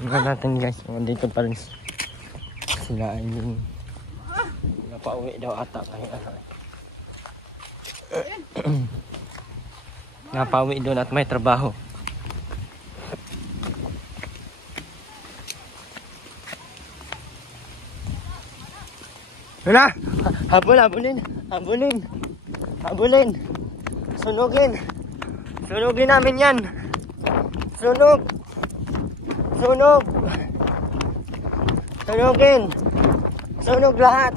Tingnan natin guys, dito pa rin sila ay napauwi daw ata kayo napauwi doon at may trabaho. Wala! Habulin! Sunugin namin yan! Sunog lahat!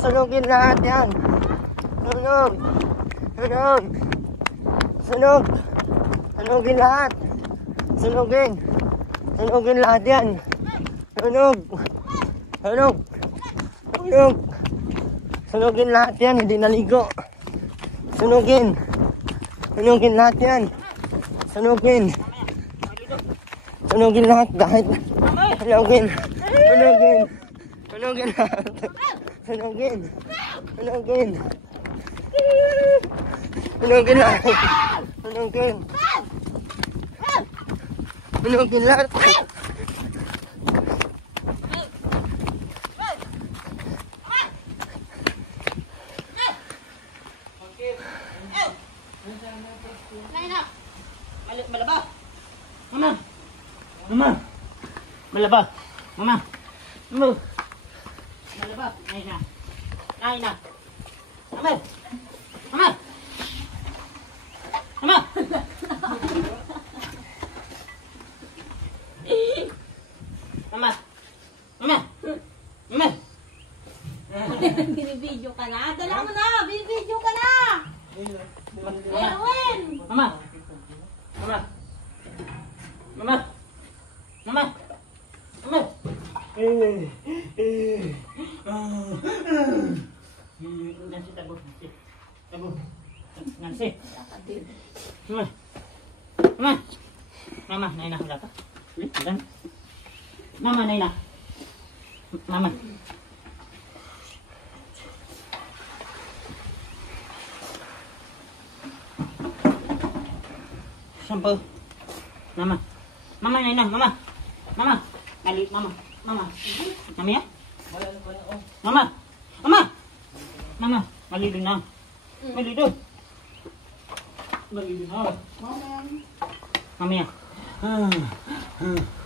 Sunugin lahat yan! Sunugin lahat! Sunugin lahat yan! Sunugin lahat yan, hindi naligo. Sunugin lahat yan. Sunugin lahat kahit. Sunugin lahat. Sunugin lahat. Binibidyo ka na? Dala mo na! Binibidyo ka na! Erwin! Mama! Nancy. Mama, Naina, wala ka? Mama, Naina. Mama. Shampoo. Mama. Mama, Naina, mama. Mali, mama. Mami ya? Mama, mali din na. Mami ya.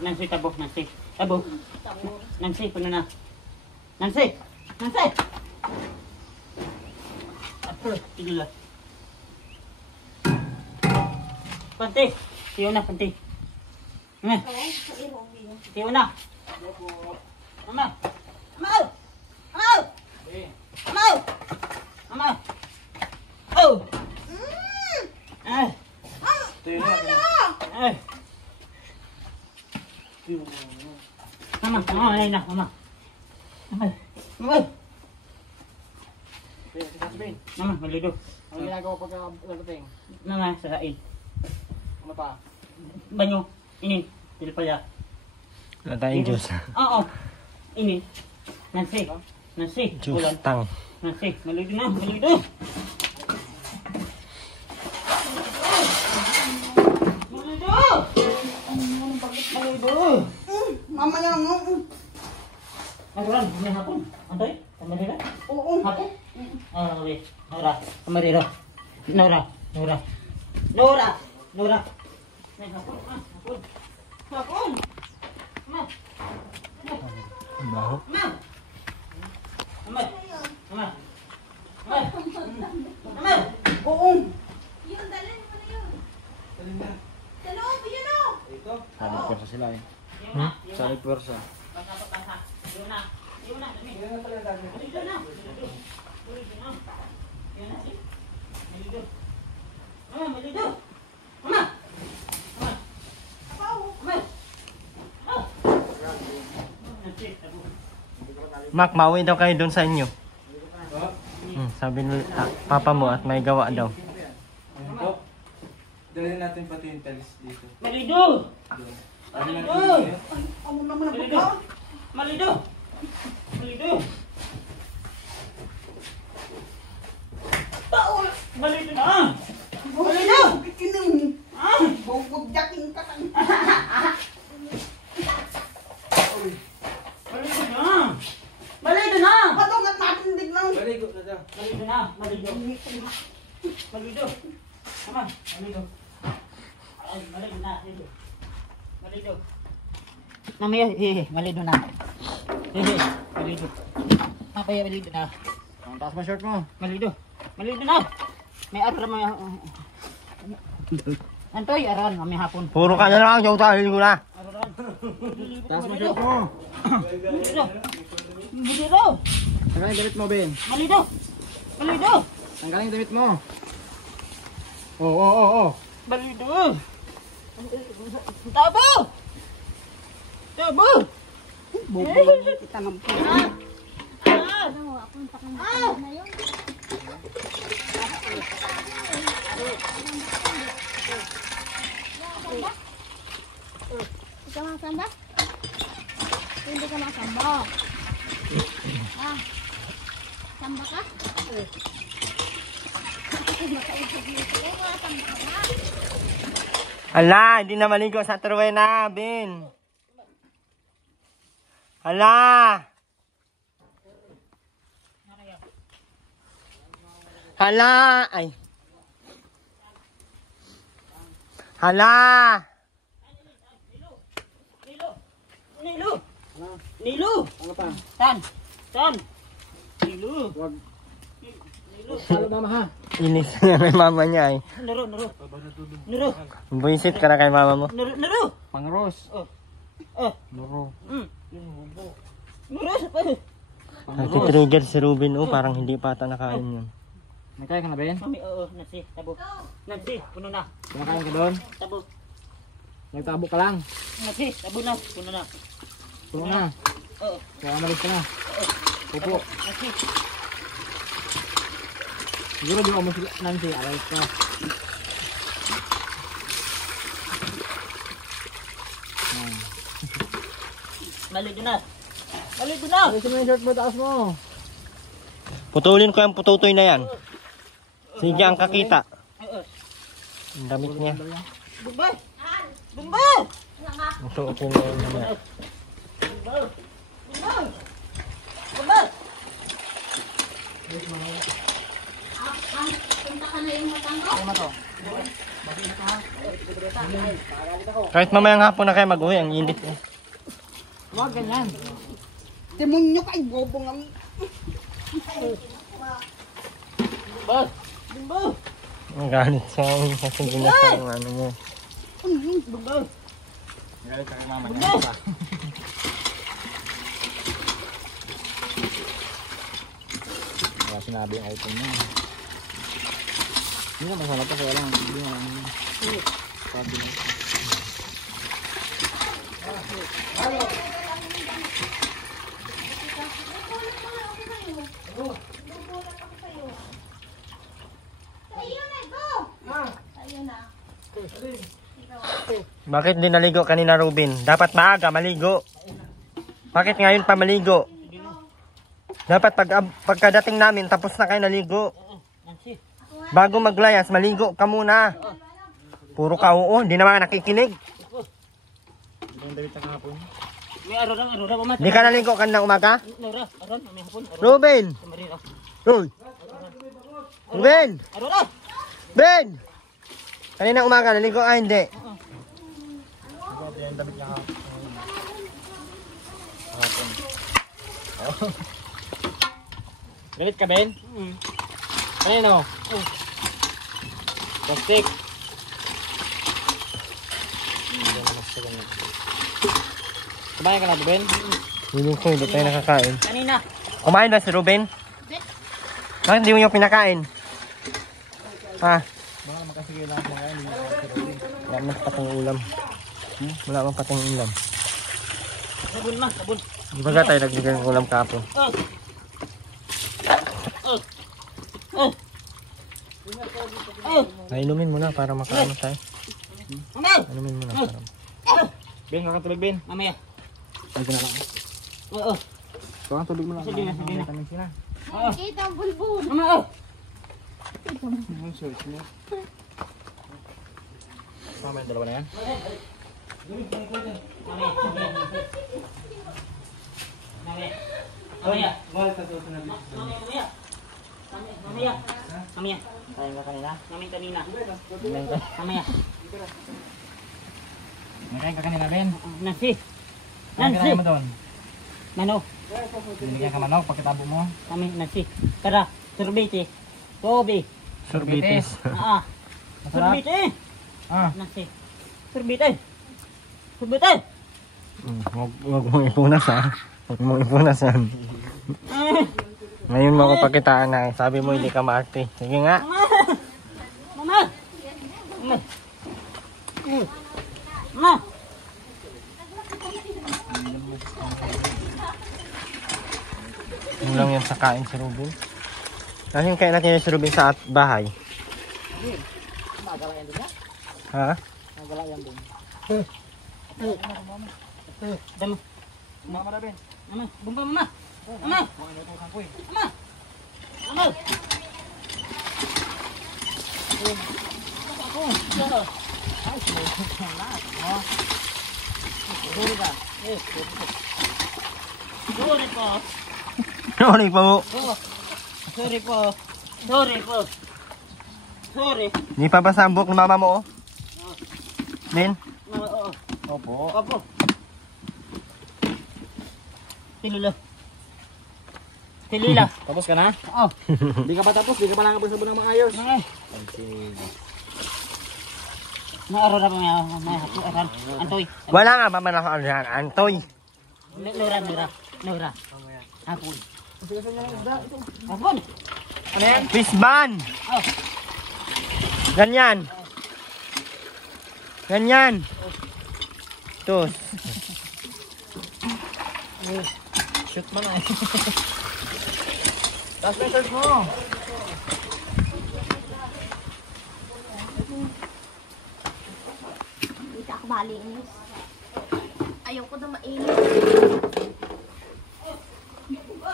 Nancy, tabo. Nancy, puno na. Nancy. Apa? Tigil lah. Panti. Tiyo na, panti. Tiyo na. Mama. Oh. Mama, Naina, mama. Mama, malido. Ang ginagawa pagka nagdating? Mama, sasain. Ano pa? Banyo, inin, tilipaya. Wala tayong juice. Oo, inin. Nancy, Juice ulan. tang. Nancy, malido na. Mama na mo. Aduan, may hapon. Antay, kamarira? Oo. Hapon? Okay. Nora, kamarira. Nora. May hapon, hapon. Ma. Baho. Mama. Oo. Yun, dalhin mo na yun. Dalhin na. Sa loob, yun o. Ito? Sabi ko sa sila eh. Sabi pwersa. Yun na. Dami. Yan na pala dami. Malido na. Malido. Mama. Mac, mauwi daw kayo doon sa inyo. Sabi ni papa mo at may gawa daw. Ito? Dalhin natin pati yung tiles dito. Malido. Dalhin natin Malido. dito. Ano naman ang Malido. pagka? Malido. Malido na. Malido! Kikinong! Bugod jaking ka kang... Malido na, malido. Malido. Mamaya, malido na. Malido. Mamaya, malido na. Ang taas mo short mo. Malido. Malido na. May aram may... Antoy, aran, mamaya hapon. Puro ka na lang, yung tayo ko na. Aran. Taas mo short mo. Malido. Malido. Tanggalin yung damit mo, Ben. Malido. Malido. Tanggalin yung damit mo. Oo. Malido. Tabo. Tabo. Kita ng Ano, akong pakinggan na yun. Ikaw masamba? Hindi ka masamba. Ah, samba ka? Makaisip nito. Samba ka? Hala, hindi na maligo sa Truena, Ben. Hala. Hala. Ay. Hala. Nilo. Nilo. Ano pa? Tan. Nilo. Wag. Halo mama ha. Inis na kay mama niya ay. Naro. Buisit ka na kay mama mo. Naro. Pangros. Oh. Nuro. Naro sa pa. Nag-trigger si Ruben. Oh, parang hindi pa ata nakain yun. Nagkaya ka na, Ben? Mami, oo, nagsi, tabo. Nagsi, puno na. Kumakain ka doon? Tabo. Nagtabo ka lang. Nagsi, tabo na, puno na. Puno na. Oo. Kaya malis ka na. Pupo. Nagsi. Siguro di mo sila Nancy. Aray ka. Malido na. Malido na. Ayusin mo yung shirt mo, taas mo. Putulin ko yung pututoy na yan. Sige ang kakita. Oo. Ang damit niya. Bumbay. Bumbay. Ito, okay na yun niya. Bumbay. Bumbay. Punta ka na yung matangko. Kahit mamayang hapon na kayo mag-uwi, ang init eh. Huwag ganyan. demonyo kay bobo nga. Bumbay. Bumbay. Ang galit siya kasi ginasa yung ano niya. Bumbay. Galit ka kay mama. Bumbay. Kaya sinabi yung item mo. Hindi na masarap kasi walang hindi na. Sabi mo. Ayun na, go! Ayun na. Bakit di naligo kanina, Ruben? Dapat maaga maligo. Bakit ngayon pa maligo? Dapat pagkadating namin, tapos na kayo naligo. Nancy. Bago maglayas, maligo ka muna. Puro ka oo, hindi naman nakikinig. Hindi yung damit na kahapon. May aron na pamat. Hindi ka naligo kanina umaga? Nora, aron, may hapon. Ruben! Marino. Ruy! Ruben! Aron na. Ben! Kanina umaga, naligo? Ah, hindi. Hindi yung damit na kahapon. Galit ka, Ben? Ano? Plastic. Kumain ka na, Ben? Hindi ko, hindi tayo nakakain. Kanina. Kumain ba si Ruben? Bakit hindi mo yung pinakain? Ha? Baka makasige lang mga hindi na Wala man pating ulam. Wala man pating ulam. Sabon ma, sabon. Di ba tayo nagbigay ng ulam kapon? Inumin mo na para makaano tayo. Mamaya. Inumin mo na para. Ben, kakatulog, Ben. Mamaya. Ay, na lang. Oo. Kakatulog mo lang. Sige na, sige na. Kami sila. Kita ang bulbul. Mamaya. Ang search mo. Mama, yung dalawa na yan? Mamaya. Mamaya. Mamaya. Kain ka kanina? Mamaya kanina. Ilan ka? Mamaya. Nakain ka kanina, Ben. Nancy. Ano Nancy. kinain mo doon? Manok. Binigyan ka manok pagkatabo mo. Kami, Nancy. Tara, sorbete. Tobi. Sorbitis. Ah. Masarap? Sorbete. Ah. Nancy. Sorbete. Sorbete. Huwag mong ipunas ha. Huwag mong ipunas yan. Ngayon mo ako pakitaan na. Sabi mo hindi ka maarte. Sige nga. Mama. Mama. Mama. Yun lang yan sa kain si Ruben. Kasi kain natin si Ruben sa bahay. Magala yan din, ha? Ha? Magala yan din. Dama. Mama na, Ben. Mama. Bumba, mama. Mama. Mama. Mama. Sorry ka. Sorry po. Sorry po. Sorry po. Sorry po. Sorry. Hindi pa ba sa buhok ng mama mo oh? Ben? Oo. Opo. Opo. Tilula. Tilila. Tapos ka na? Oo. Di ka pa tapos, di ka pa nakapag-sabon ng maayos. Mga. Maaro na pa may aran. Antoy. Wala nga ba man ako yan, Antoy? Nora. Hapon. Hapon. Ano yan? Pisban! Oh. Ganyan. Ganyan. Tos. Shoot mo na eh. Tapos na search mo. Hindi ako malinis. Ayoko na mainit.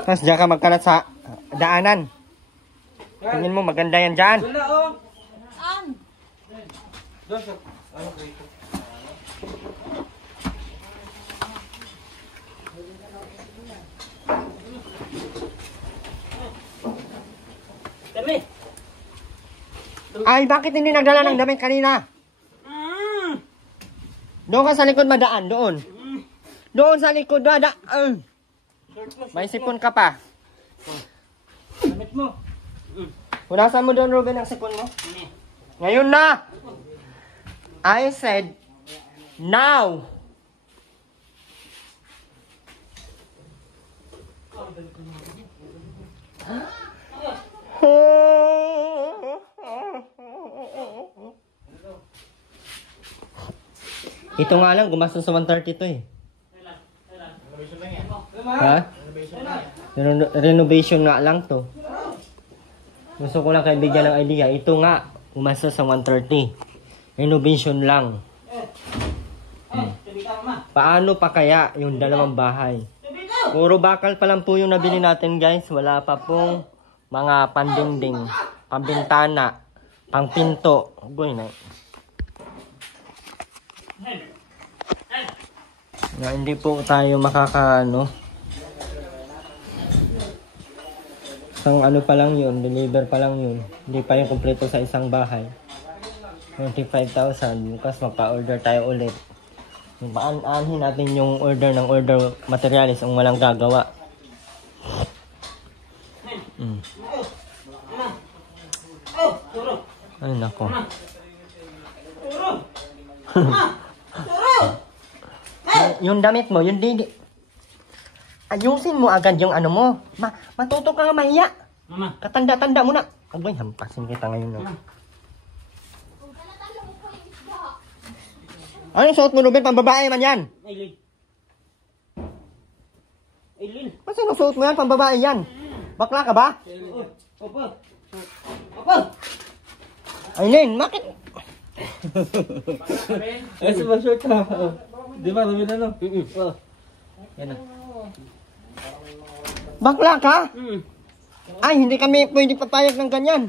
Tapos diyan ka magkalat sa daanan. Tingin mo maganda yan dyan. Doon na, oh. Saan? Doon sa, ano ko ito? Dami. Ay, bakit hindi nagdala ng damit kanina? Doon ka sa likod madaan, doon. Doon sa likod, may sipon ka pa. Damit mo. Punasan mo doon, Ruben, ang sipon mo. Ngayon na! I said, now! Ito nga lang, gumastos sa 130 to eh. Ha? Renovation nga lang to. Gusto ko lang kayo bigyan ng idea. Ito nga, gumastos sa 130. Renovation lang. Paano pa kaya yung dalawang bahay? Puro bakal pa lang po yung nabili natin guys. Wala pa pong mga pandingding, pambintana, pangpinto. Boy na. Na hindi po tayo makakaano. Isang ano pa lang yun, deliver pa lang yun. Hindi pa yung kompleto sa isang bahay. 25,000. Bukas magpa-order tayo ulit. Paan-aanhin natin yung order ng order materialis ang walang gagawa. Ay nako. Yung damit mo, yung didi. Ayusin mo agad yung ano mo. Matuto ka nga mahiya. Mama. Katanda-tanda mo na. Abay, hampasin kita ngayon. No? Ano yung suot mo, Ruben? Pambabae man yan. Aileen. Aileen. Kasi yung suot mo yan, pambabae yan. Bakla ka ba? Opo. Opo. Aileen, bakit? Eh, si Basher ka. Di ba, Ruben ano? Oh. Yan na. Bakla ka? Ay, hindi kami pwede papayag ng ganyan.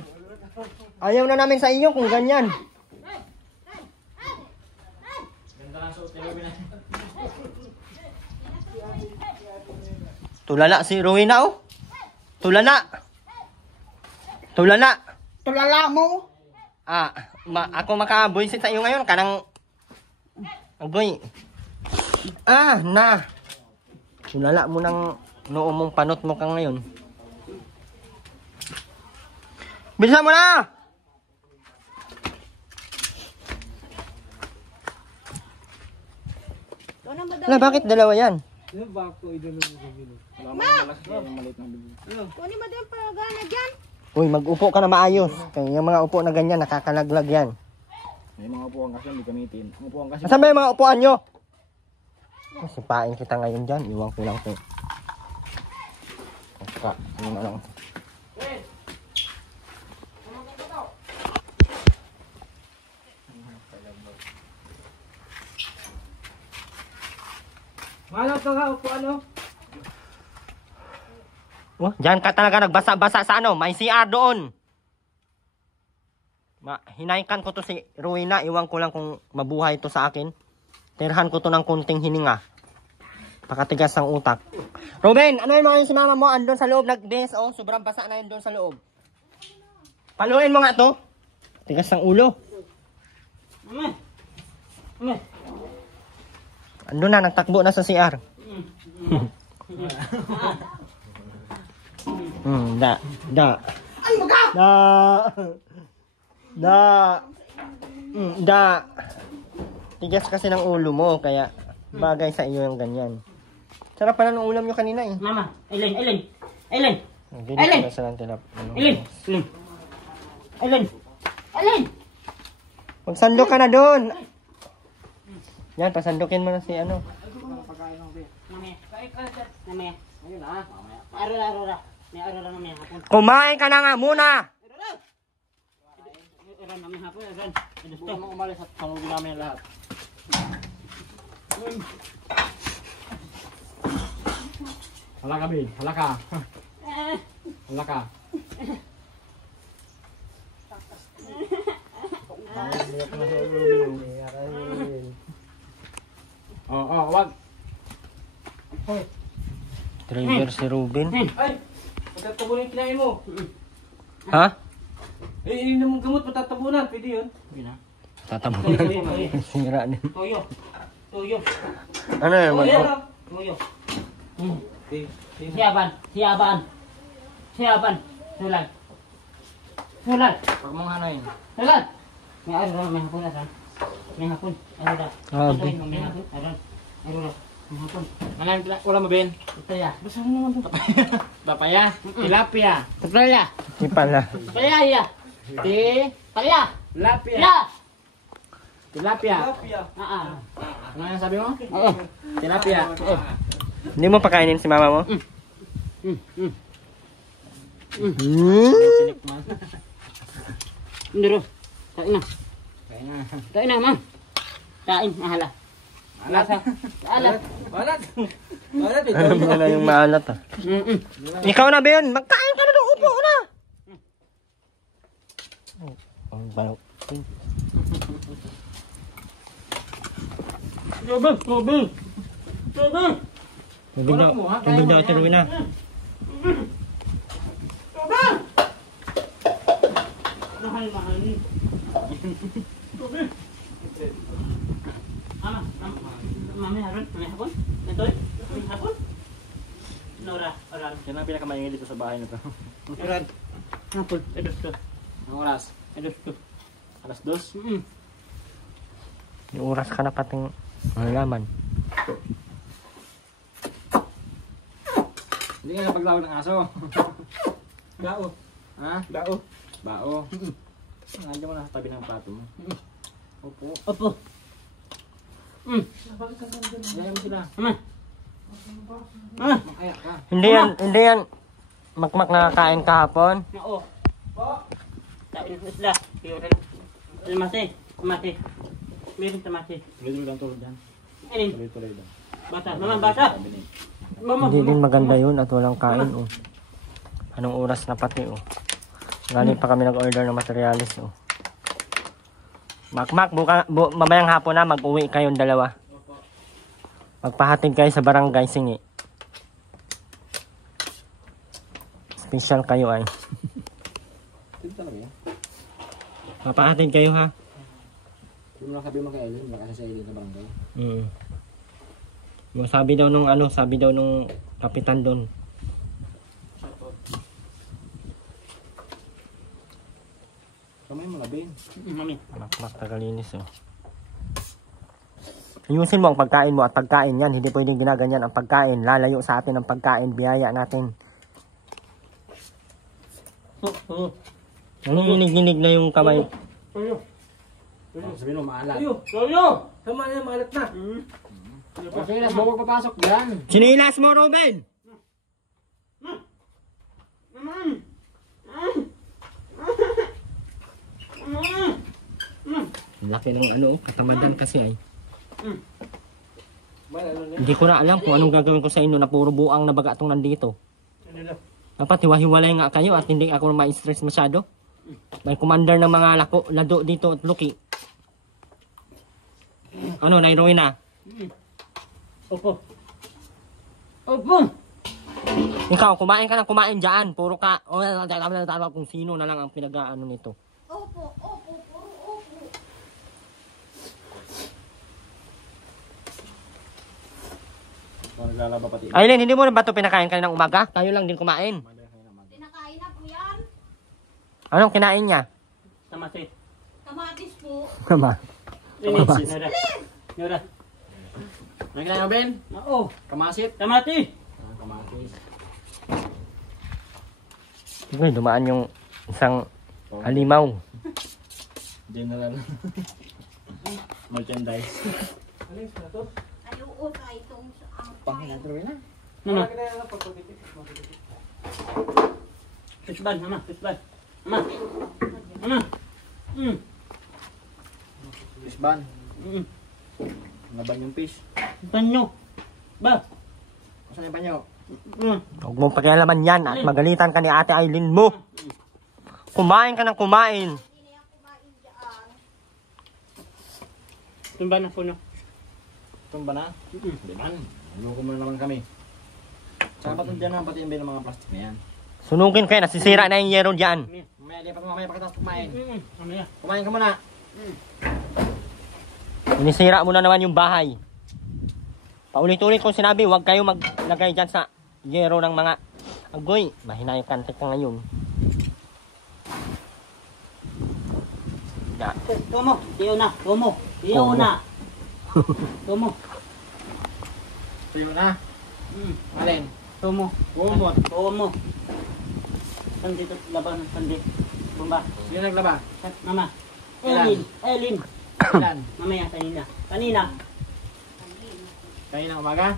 Ayaw na namin sa iyo kung ganyan. Tulala si Rowena oh. Tulala. Tulala. Tulala mo. Ako makaboysit sa iyo ngayon. Kanang Agoy. Na. Ulala mo ng noo mong panot mo ka ngayon. Bilisan mo na! Wala, bakit dalawa yan? Kunin mo din pagana dyan. Uy, mag-upo ka na maayos. Kaya yung mga upo na ganyan, nakakalaglag yan. May mga upuan kasi hindi gamitin. Ang upuan kasi Asan ba yung mga upuan nyo? Sipain kita ngayon dyan. Iwan ko lang ito. Ano na lang. Malo ka nga, upuan no? Oh, diyan ka talaga nagbasa-basa sa ano, may CR doon. Hinaykan ko to si Rowena, iwan ko lang kung mabuhay to sa akin. Tirhan ko to ng kunting hininga. Pakatigas ng utak. Ruben, ano yung mga sinama mo? Andun sa loob, nag-base, oh, sobrang basa na yun doon sa loob. Paluin mo nga to. Tigas ng ulo. Andun na, nagtakbo na sa CR. Tigas kasi ng ulo mo, kaya bagay sa iyo yung ganyan. Sarap pala ng ulam nyo kanina eh. Mama, Ellen. Hindi na sa lang tilap. Ellen. Magsandok ka na doon. Yan, pasandukin mo na si ano. Mamaya. Ayun ah. Arora. May arora mamaya hapon. Kumain ka na nga muna! Aron mamaya hapon, aron. Gusto mo umalis at pangunin namin lahat. Hala ka, Bin. Hala ka. Hala ka. Wag. Trigger si Ruben. Ay! Matatabunan yung kinain mo. Ha? Eh, yun namang gamot, matatabunan. Pwede yun. Tatabunan. Sira din. Tuyo. Ano yun? Tuyo. Siyaban. Sulag. Pag mga hanayin. Sulag. May arora, may hapon asan. May hapon. Arora. Grabe. May hapon. Arora. May hapon. Wala mo, Ben? Papaya. Basta mo naman ito. Papaya. Tilapia. Papaya. Di pala. Papaya ya. Papaya. Tilapia. Ya. Tilapia. Ano yung sabi mo? Oo. Tilapia. Hindi mo pakainin si mama mo? Nduro. Kain na, ma. Kain, mahala. Alat. Ano mo na yung maalat ah. Ikaw na ba yun? Magkain ka na doon. Upo na. Ang balok. Tubig. Tubig daw ito, Rowena. Mahal. Tubig. Mami harun, mami hapon. Ito, mami hapon. Nora, oral. Yan ang pinakamaingay dito sa bahay na to. Oral. Hapon, edos to. Ang oras? Edos to. Alas 2? Yung oras ka na pating malaman. Hindi ka napaglawag ng aso. Bao. Ha? Bao. Nandiyan mo na sa tabi ng plato mo. Opo. Gaya mo sila. Ama. Makaya ka. Hindi yan. Makmak nakakain kahapon. Oo. Kain ko sila. Tamate. Meron tamate. Tuloy lang tulog dyan. Anin? Tuloy lang. Bata. Mama. Hindi din maganda yun at walang kain oh. Anong oras na pati oh. Galing pa kami nag-order ng materialis oh. Makmak, mamayang hapon na mag-uwi kayong dalawa. Magpahatid kayo sa barangay Singi. Special kayo ay. Ito talaga yan. Papahatid kayo ha. Yung lang sabi mo kay Eileen, wala kasi sa Eileen na barangay. Yung sabi daw nung ano, sabi daw nung kapitan doon. Kamay mo na, Ben. Mami. Makmak tagalinis oh. Ayusin mo ang pagkain mo at pagkain yan. Hindi pwedeng ginaganyan ang pagkain. Lalayo sa atin ang pagkain. Biyaya natin. Nanginginig-ginig na yung kamay. Sabihin mo, maalat. Tama na, malat na. Sige, nas, huwag papasok dyan. Sinilas mo, Ruben! Laki ng ano, katamadan kasi ay. Hindi ko na alam kung anong gagawin ko sa inyo na puro buang na baga itong nandito. Dapat hiwa-hiwalay nga kayo at hindi ako ma-stress masyado. May commander ng mga lado dito at Lucky. Ano, nairoin na? Opo. Opo. Ikaw, kumain ka ng kumain dyan. Puro ka, kung sino na lang ang pinag-ano nito. Opo, opo, puro opo. Naglalaba pati. Aileen, hindi mo na ba ito pinakain kaninang umaga? Tayo lang din kumain. Pinakain na po yan. Anong kinain niya? Tamasi. Kamatis po. Kama. Linis. Nora. May kinain mo, Ben? Oo. Kamasit? Tamati. Kamatis. Uy, dumaan yung isang halimaw. General. Merchandise. Ayoko sa itong ang Panghinatuloy na. Mama. Kisban, mama. Kisban. Mama. Mama. Isban. Laban yung fish. Banyo. Ba. Saan yung panyo? Huwag mong pakialaman yan at magalitan ka ni Ate Aileen mo. Kumain ka ng kumain. Tumba na puno. Tumba na? Hindi man. Loko mo na naman kami. Saan pa dyan naman pati yung ng mga plastic na yan? Sunugin kayo, nasisira na yung yero dyan. Mamaya pagkatapos kumain. Mamaya. Kumain ka muna. Inisira mo na naman yung bahay. Paulit-ulit kong sinabi, huwag kayo maglagay dyan sa yero ng mga agoy. Mahina yung kantik ka ngayon. Ya. Tomo. Tiyo na. Tomo. Tiyo na. Tomo. Tuyo na. Alin? Tomo. Umot. Tomo. Sandi to laban sandi. Bumba. Sino naglaba? Mama. Ilan? Elin. Ilan? Mamaya kanina. Kanina. Kanina umaga?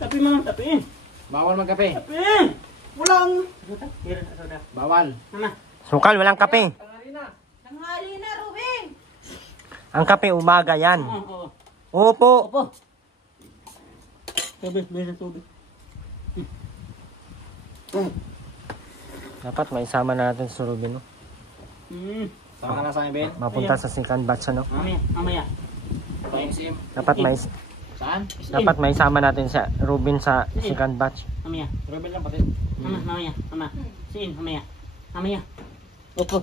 Tapi mama, tapiin. Bawal magkape. Tapiin. Walang. Meron na soda. Bawal. Mama. Sukal, walang kape. Tanghali na, Ruben. Ang kape umaga yan. Oo. Opo. Opo. Tubig, meron tubig. Dapat maisama na natin si Ruben, no? Sama ka na sa akin, Ben? Mapunta sa second batch, ano? Mamaya, mamaya. Paingsim. Saan? Dapat maisama natin sa Ruben sa second batch. Mamaya. Ruben lang pati. Mama, mamaya. Mama. Siin, mamaya. Mamaya. Opo.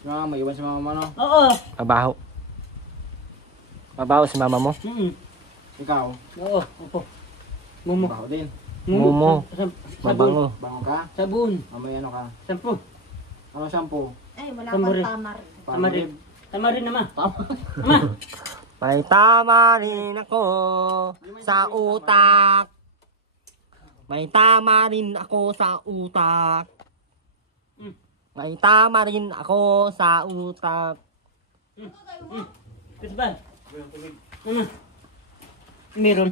May iwan si mama mo, no? Oo. Mabaho. Mabaho si mama mo? Ikaw? Oo, opo. Mumo. Baho din. Mumo. Sabon. Mabango. Bango ka? Sabon. Mamay ano ka? Sampo. Ano shampoo? Ay, wala Tamari. pang tamar. Tamarin. Tamarin naman. Mama. May tama rin ako sa utak. May tama rin ako sa utak. May tama rin ako sa utak. Kisban. Mama. Meron.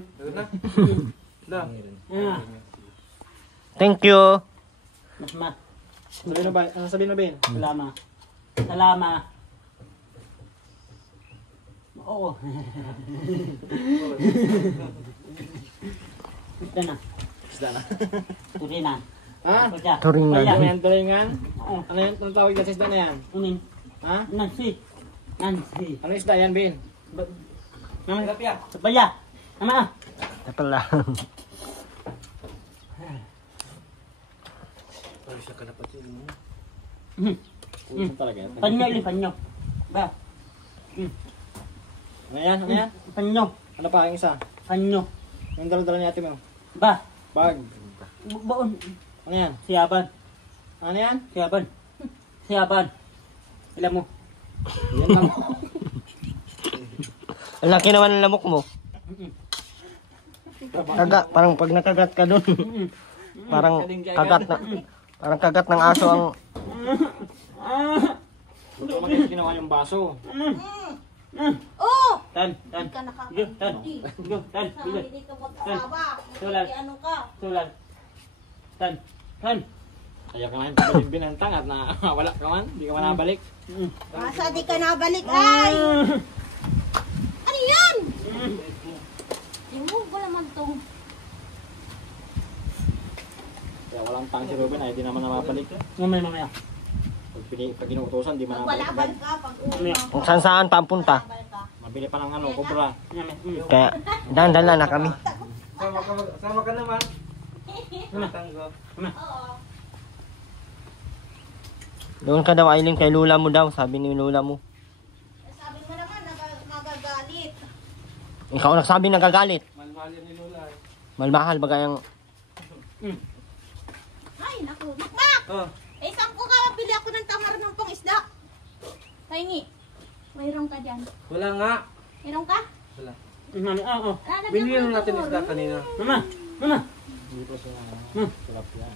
Thank you. Mas. Sabihin mo ba? Ano sabihin mo, Ben? Salama. Salama. Oo. Ito na. Isda na. Turinan. Ha? Turingan. Ano yan? Turingan? Oo. Ano yan? Anong tawag yan sa isda na yan? Umin. Ha? Nancy. Nancy. Ano isda yan, Ben? Mama. Sabaya. Mama. Ito lang. Kulisan talaga yan. Panyo ulit, panyo. Ba. Ano yan? Ano yan? Panyo. Ano pa? Yung isa? Panyo. Yung dala-dala ni ate mo. Ba. Bag. Baon. Ano yan? Siyaban. Ano yan? Siyaban. Siyaban. Ilan mo? Yan lang. Ang laki naman ng lamok mo. Parang pag nakagat ka dun. Parang kagat na. Parang kagat ng aso ang... Ito naman yung ginawa yung baso. Oh! Tan. Hindi ka Go, tan. nakakapagdi. Go, tan. Go. Hindi ka mag-asawa. Tulad. Ano ka? Sulan. Tan. Kaya ka nga yung binantang at wala ka man. Hindi ka man nabalik. Masa di ka nabalik ay! Ano yan? Yung mo ba naman tong... Kaya walang tang si Ruben ay di naman nababalik. Mamaya. Pag inuutosan, di man nabalik. Balabal ka pag uwi mo. Kung saan pa ang punta. Balabal ka. Mabili pa ng kubra. Kaya dandala na kami. Sama ka naman. Oo. Doon ka daw, Aileen, kay lula mo daw. Sabi ni lula mo. Sabi mo naman, nagagalit. Ikaw nagsabi nagagalit. Malmali ni Lola. Malmahal ba kayang... Ay, naku. Makmak! Oh. Eh, saan ko ka? Pili ako ng tamar ng pangisda. Pahingi. Mayroon ka dyan. Wala nga. Mayroon ka? Wala. Mami, oo. Binili natin isda kanina. Mama. Hindi po siya tilapia.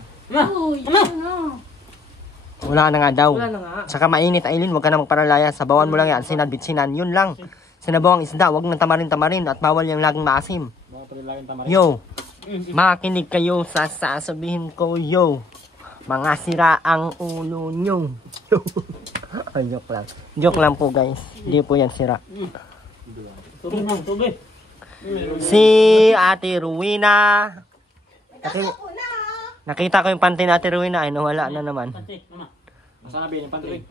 Uy, ano? Wala na nga daw. Wala na nga. Tsaka mainit, Aileen, huwag ka na magparalaya. Sabawan mo lang yan, sinadbitsinan. Yun lang. Sinabawang isda, huwag nang tamarin-tamarin at bawal yung laging maasim. Mga tuloy laging tamarin. Yo, makinig kayo sa sasabihin ko, yo. Mga sira ang ulo nyo. Yo. Ay, joke lang. Joke lang po, guys. Hindi po yan sira. Tubig na, tubig. Si Ate Ruina. Ako na. Nakita ko yung panty ni Ate Ruina. Ay, nawala na naman. Pati, mama. Nasaan na bin yung pantry?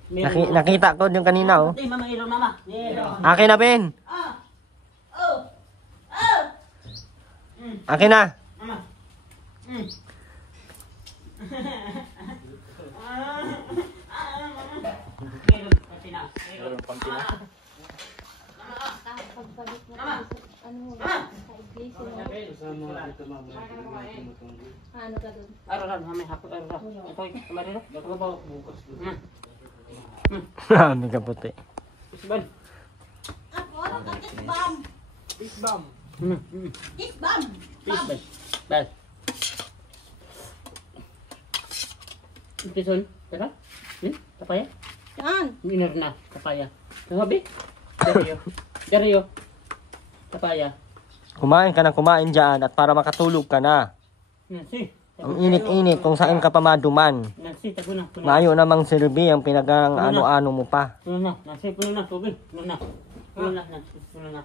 Nakita ko yung kanina, oh. Pati, mama, ilo, mama. Ilo. Akin na, Ben. Oh. Oh. Akin na. Mama. Ilo, pati na. Ilo. Meron pang tina. Pagbalik mo ano sa iglesia mo. Ano ka doon? Araw-araw, mami, hapon, araw-araw. Ito, kamari na. Dami ka puti. Isban. Ako, ano ka kisbam? Isbam. Kisbam. Isban. Bal. Tison, tara? Kapaya? Yan. Minor na, kapaya. Sabi? Dario. Kapaya. Kumain ka na kumain dyan at para makatulog ka na. Nancy. Ang init-init kung saan ka pa maduman. Nancy, tago na. Mayo namang silbi ang pinagang ano-ano mo pa. Puno na. Nancy, puno na. Tubig. Puno na. Puno na. Nancy, puno na.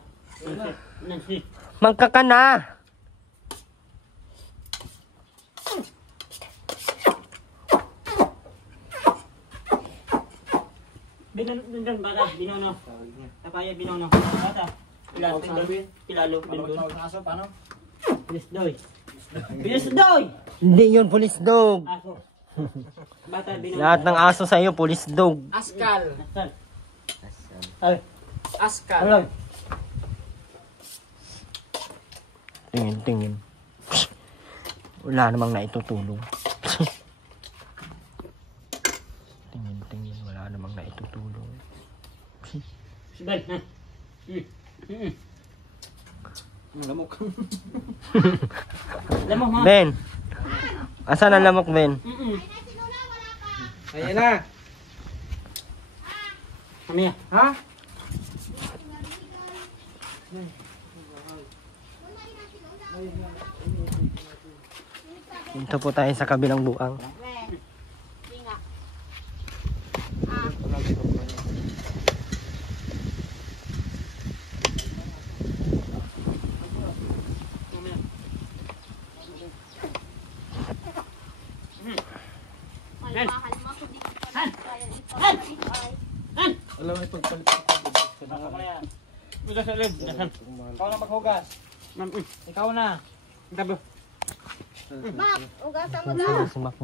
Nancy. Magkaka na! Binon, bata. Binono. Kapaya, binono. Bata. Pilalo. Pilalo. Bindon. Tawag sa aso, paano? Bilisdoy. Bilisdoy! Hindi yun, police dog. Aso. Bata, binono. Lahat ng aso sa iyo, police dog. Askal. Asal. Ay. Askal. Alay. Tingin. Wala namang naitutulong. Tingin. Wala namang naitutulong. Siban, ha? Ang lamok. Lamok, ha? Ben! Asan ang lamok, Ben? Ayan na. Kami, Ha? Dito po tayo sa kabilang buang. Tinga. Mahal mo ako dito. Alam mo ipagpalit. Bukas sa lib. Dasan. Ikaw na maghugas. Ma'am, Ikaw na. tabo. Mak, ugasan mo daw. Sumak.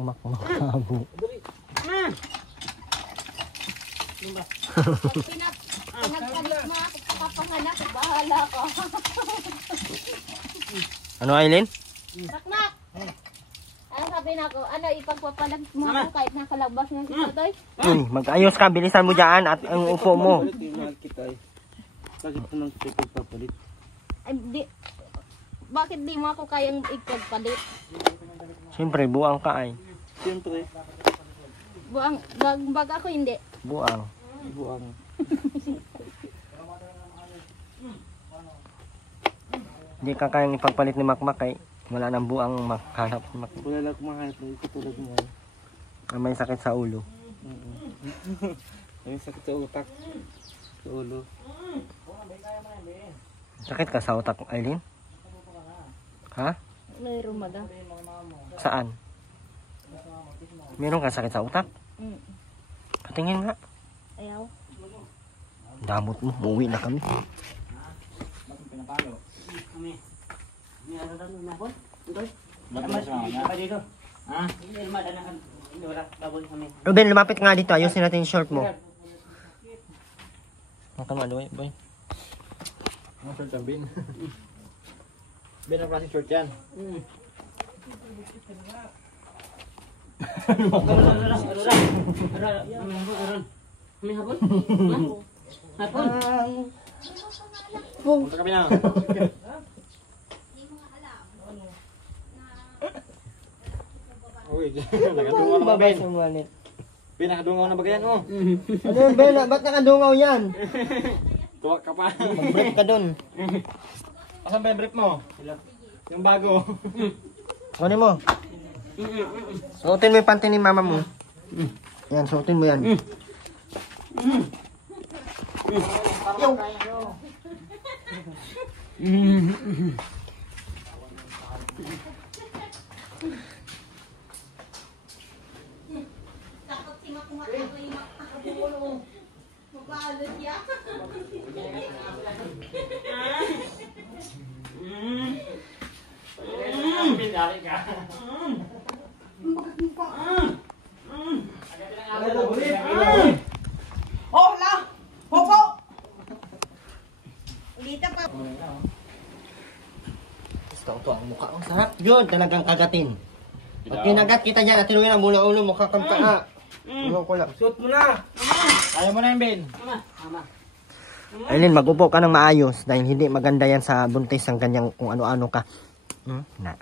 Mm. Pinap Pinagpalit mo ako sa kapanganak. Bahala ka. Ano, Aileen? Naknak! Ano sabi na ako? Ano ipagpapalag mo ako kahit nakalabas ng si Totoy? Mag-ayos ka, bilisan mo dyan at ang upo mo. Bakit ito nang pagpapalit? Ay, bakit di mo ako kayang ipagpalit? Siyempre, buang ka ay. Siyempre. Bag ako hindi. Buang. Buang. Hindi ka kayang ipagpalit ni Makmak ay wala nang buang makahanap ni Makmak. Wala lang kumahanap ng katulad mo. May sakit sa ulo. May sakit sa utak. Sa ulo. Sakit ka sa utak, Aileen? Ha? Mayroon maga. Saan? Meron ka sakit sa utak? Patingin nga. Ayaw. Damot mo, uuwi na kami. Kami. May ano lang na hapon? Totoy? Bakit na siya mga? Apa dito? Ha? Hindi madanakan. Hindi wala babon kami. Ruben, lumapit nga dito. Ayusin natin yung short mo. Ang tama, boy. Ano short yan, Ben? Ben, ang klaseng short yan. May hapon? Hapon? Punta kami na. Uy, nakadungaw na ba, Ben? Ben, nakadungaw na ba yan, oh? Ano yun, Ben? Ba't nakadungaw yan? Tuwak ka pa. Mag-break ka dun. Asan ba yung brief mo? Yung bago. Kunin mo. Suotin mo yung panty ni mama mo. Yan, suotin mo yan. Takot si Makmak ako yung makakabulo. Magpaalot siya. Pinari ka. Oh, la! Popo! Dito pa. Gusto ko ang mukha. Ang sarap yun, talagang kagatin. Pag kinagat kita dyan at tinuwi ang ulo mukha kang paa. Ulo ko lang. Shoot mo na! Ayaw mo na yung Ben. Mama. Aileen, mag-upo ka ng maayos dahil hindi maganda yan sa buntis ang ganyang kung ano-ano ka. Na.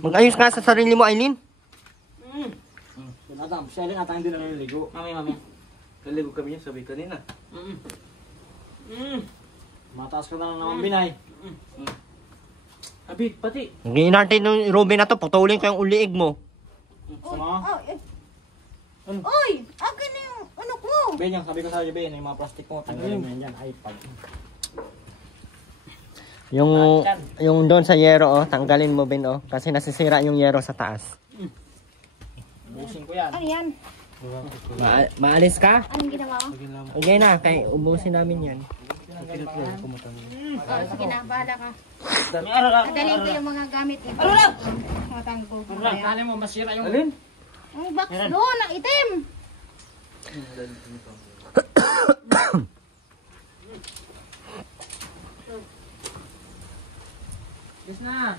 Mag-ayos ka sa sarili mo, Aileen. Adam, siya rin atang hindi na naliligo. Mami. Naliligo kami niya, sabi kanina. Mataas ka na naman, Binay. Abid, pati. Ginarte ng Ruben na to, putulin ko yung uliig mo. Sama? Uy! Akin na yung ano ko! Ben, yung sabi ko sa iyo, Ben, yung mga plastic mo, tanggalin mo yan dyan, iPad. Yung doon sa yero, oh, tanggalin mo, Ben, oh. Kasi nasisira yung yero sa taas. Ubusin ko yan. Ano yan? Maalis ka? Anong ginawa ko? Okay na, kay ubusin namin yan. Oh, sige na, bahala ka. May araw ka. Adalhin ko yung mga gamit ni Ano lang? Matangko ko. Kali mo, masira yung... Alin? Ang box doon, ang itim! Yes na.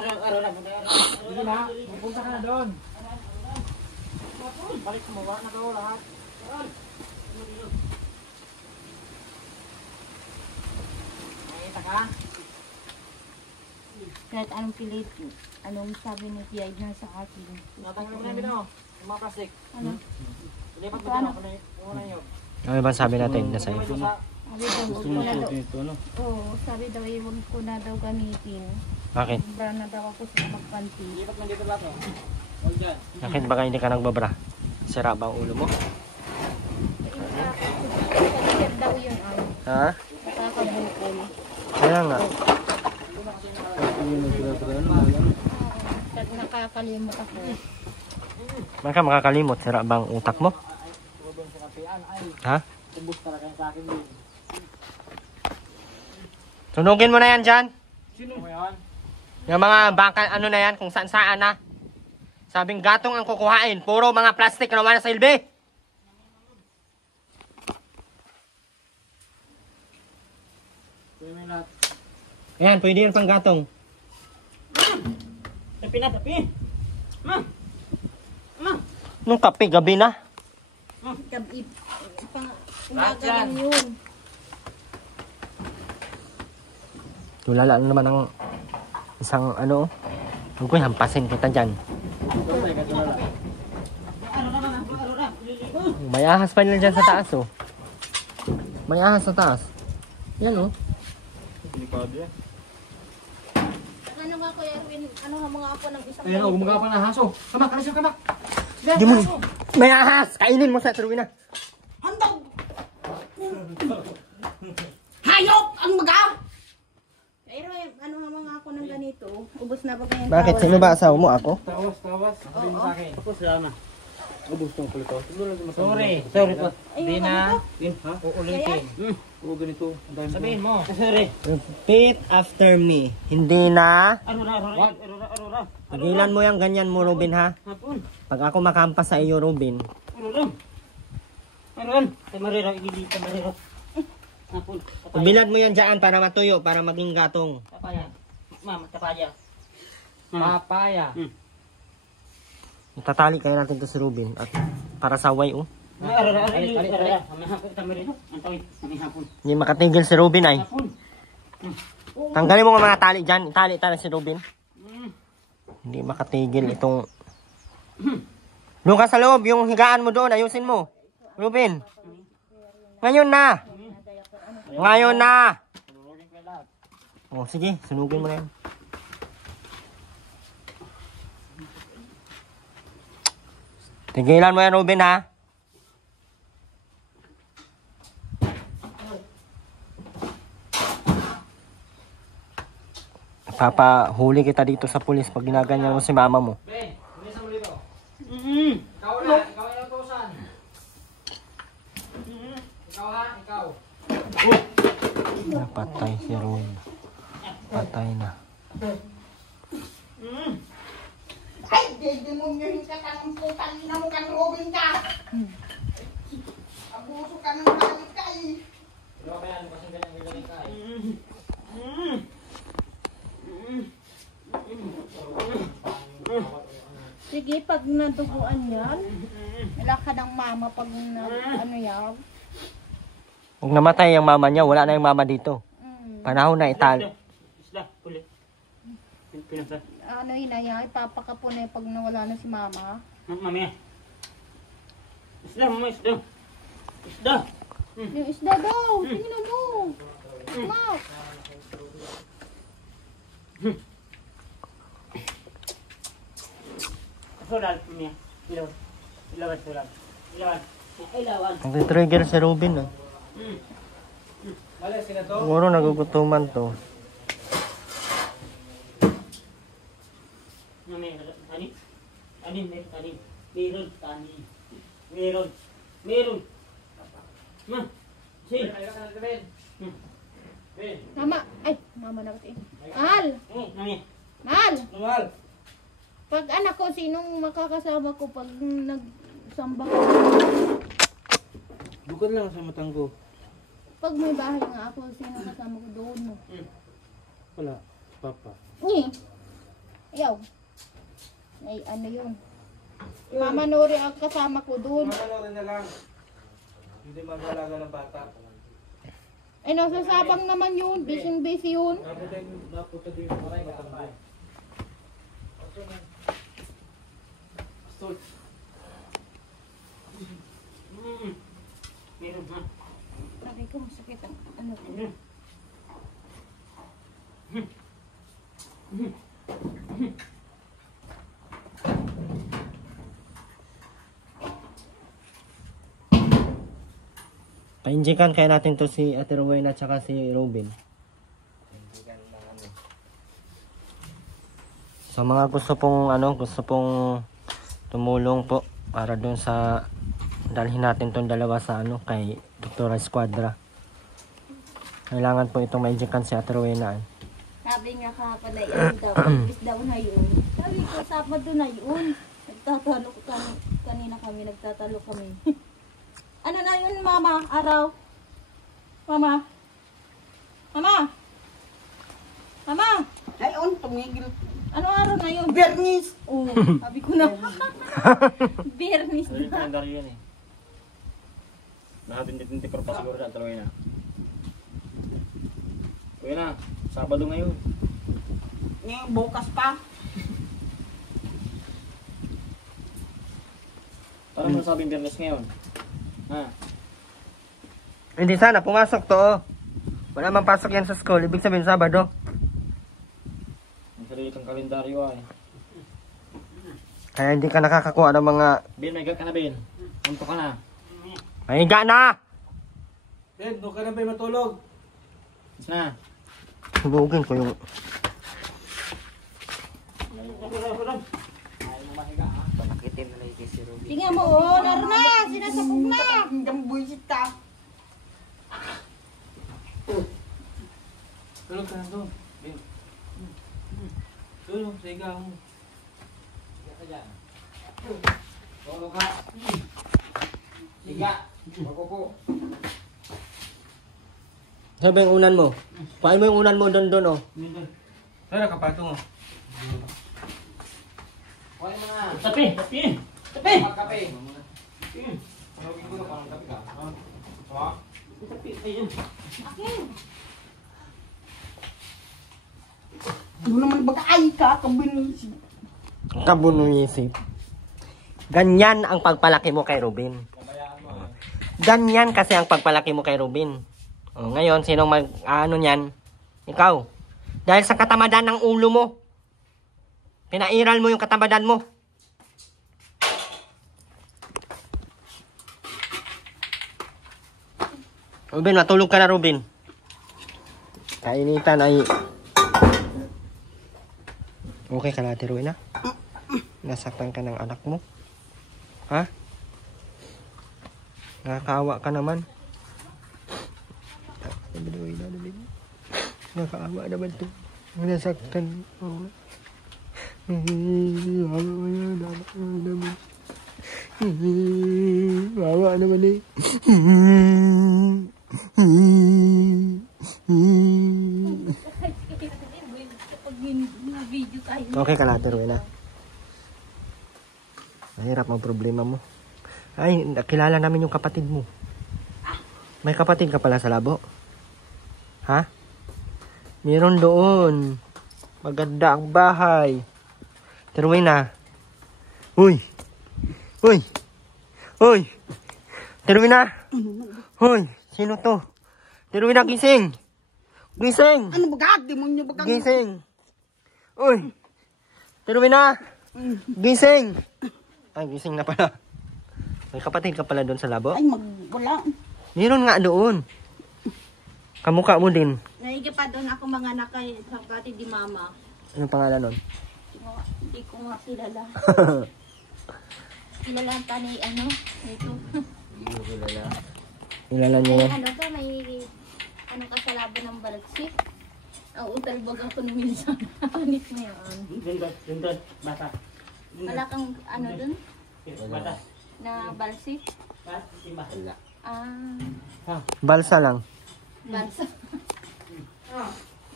Araw lang. Sige na, pupunta ka na doon. Balik mo, wala na daw lahat. Nakita ka? Kahit anong pilit, anong sabi ni Tiyay na sa akin. Natanggal mo na yung binaw. Yung mga plastic. Ano? Lipat mo Ano? dito. Una yun. Ano ba sabi natin na sa'yo? Sabi daw, huwag ko na daw. Oo, sabi daw, huwag ko na daw gamitin. Bakit? Bra na daw ako sa magpanty. Lipat mo dito lahat. Huwag dyan. Bakit baka hindi ka nagbabra? Sira ba ang ulo mo? Pag daw yun, ano, Ha? nakakabukol. Kaya nga. Pag nakakalimot ako. Baka makakalimot. Sira ba ang utak mo? Ha? Tubos talaga sa akin din. Sunugin mo na yan dyan. Sino mo yan? Yung mga baka, ano na yan, kung saan saan na. Sabing gatong ang kukuhain. Puro mga plastic na wala sa ilbi. Kunin mo yung lahat. Ayan, pwede yan pang gatong. Tapi na, tapi. Ma. Ma. Nung kape, gabi na. Gabi. Umaga lang yun. Tulala naman ang isang ano. Huwag ko hampasin kita dyan. May ahas pa nila dyan sa taas oh. May ahas sa taas. Yan oh. Delikado yan. Ano nga Kuya Erwin, ano nga mga ako ng isang Ayan o, gumagapang na haso. Kamak, kalis yung kamak. Di mo may ahas! Kainin mo sa Erwin na. Handog! Hayop! Ang maga! Pero ano nga mga ako ng ganito, ubos na ba ganyan? Bakit? Sino ba asawa mo? Ako? Tawas. Sabihin mo sa akin. Ako sama. Ubus tong kulito. Sorry po. Di na. Ha? Uulitin. Hmm. Oo, ganito. Ang dami Sabihin mo. Sorry. Repeat after me. Hindi na. Arura. Pagilan mo yung ganyan mo, Ruben, ha? Hapon. Pag ako makampas sa iyo, Ruben. Aron. Tamarero, igili tamarero. Hapon. Bilad mo yan dyan para matuyo, para maging gatong. Tapaya. Mama, tapaya. Papaya. Itatali kaya natin to si Ruben. At para sa way, oh. Arura. Kami hapon, tamarero. Antoy, kami hapon. Hindi makatigil si Ruben, ay. Hapon. Tanggalin mo nga mga tali dyan. Tali si Ruben. Hindi makatigil itong... Doon ka sa loob, yung higaan mo doon, ayusin mo. Ruben. Ngayon na. Ngayon na. Oh, sige, sunugin mo na yan. Tigilan mo yan, Ruben, ha? Papahuli kita dito sa pulis pag ginaganyan mo si mama mo. Ben, kunin mo dito. Mm. Ikaw na. Ikaw yung utusan. Ikaw ha. Ikaw. Napatay si Ruben. Patay na. Ay, demonyohin ka ng putang ina mo kang Robin ka! Abuso ka ng langit ka eh! Ikaw ba yan? Kasi ganyan ganyan ka eh. Sige, pag naduguan yan, wala ka ng mama pag ano yan. Huwag namatay yung mama niya, wala na yung mama dito. Panahon na ital. Isda, puli. Pinasa. Ano inaya, ipapakapunay pag nawala na si mama. Mami. Isda, mama, isda. Isda. Yung isda daw, tingnan mo. Ma. Sulal, mami. Ilawan. Ilawan, sulal. Ilawan. Ilawan. Nag-trigger si Ruben, no? Mali, sino to? Siguro nagugutuman to. Mami, ani? Ani, ani. Meron, ani. Meron. Meron. Ma. Si. Ben. Mama, ay, mama na kasi. Mahal, Mami. mahal. Normal. Pag anak ko, sinong makakasama ko pag nagsamba ko? Bukod lang sa matang ko. Pag may bahay nga ako, sino kasama ko doon mo? Wala. Papa. Ayaw. Ay, ano yun? Mama Nori ang kasama ko doon. Matanong na lang. Hindi mag-alaga ng bata. Ay, nasa Sabang naman yun. Busy yun. Napunta din yung maray matambay. Stol. Meron, ha? Sabi ko, masakit ang ano ko. Painjikan kaya natin to si Ate Rowena at saka si Ruben. Sa mga gusto pong tumulong po para doon sa dalhin natin tong dalawa sa kay Dr. Esquadra. Kailangan po itong mainjikan si Ate Rowena. Sabi nga kahapon ay ano daw, is daw na yun. Sabi ko, Sabado na yun. Nagtatalo kami, kanina kami, nagtatalo kami. Ano na yun, mama? Araw? Mama? Mama? tumigil. Ano araw na yun? Bernis! Oo, sabi ko na. Bernis Ano yung na. kalendaryo yan eh. Nakatinti-tinti pero pa siguro na. Talawin na. Kuya na, Sabado ngayon. Ngayon, bukas pa. Parang masasabing Biyernes ngayon. Ha? Hindi sana, pumasok to. Oh. Wala man pasok yan sa school. Ibig sabihin, Sabado. Ang sarili kang kalendaryo ay. Kaya hindi ka nakakakuha ng mga... Bin, may ka na, Bin. Punto ka na. Mahiga na! Ben, doon ka na ba matulog? Is na. Hubugin ko yung... Tingnan mo, oh, laro na. Sinasabog na. Hanggang buisit ka. Tulog ka na doon. Ben. Tulog, siga mo. Siga ka dyan. Tulog ka. Siga. Makupo. Sabi yung unan mo. Paano mo yung unan mo doon, oh. Tara, kapatong mo. Kuhain mo na. Tapi! Tapi! Magkape. Tulogin ko na parang kape ka. Ha? Tapi! Ayun. Akin. Doon naman baka-ay ka, kabinis. Kabunuisip. Ganyan ang pagpalaki mo kay Ruben. Ganyan kasi ang pagpalaki mo kay Ruben. O, ngayon, sinong ano niyan? Ikaw. Dahil sa katamadan ng ulo mo. Pinairal mo yung katamadan mo. Ruben, matulog ka na, Ruben. Kainitan ay... Okay ka na, Ruben, ha? Nasaktan ka ng anak mo. Ha? Nakakaawa ka naman. Nakakaawa naman to. Nasaktan. Awa naman eh. Kapag video tayo. Okay ka lahat, Ruben, ha? Mahirap ang problema mo. Ay, nakilala namin yung kapatid mo. May kapatid ka pala sa labo? Ha? Meron doon. Maganda ang bahay. Teruin na. Uy! Uy! Uy! Teruin na! Uy! Sino to? Teruin na, gising! Gising! Ano ba di mo niyo bagang... Gising! Uy! Teruin na! Gising! Ay, gising na pala. May kapatid ka pala doon sa labo? Ay, wala. Meron nga doon. Kamukha mo din. Naigi pa doon ako mga nakay sa kapatid di mama. Anong pangalan nun? Hindi ko nga kilala. Kilala ang tani, ano? Ito. Kilala niyo yan? Ano to, may ano ka sa labo ng balagsik. Ang utalbog ako nung minsan. Anit na yun. Dundun. Bata. Wala kang ano dun? Bata. Na balsik? Bata. Ah, Balsa lang. balsa.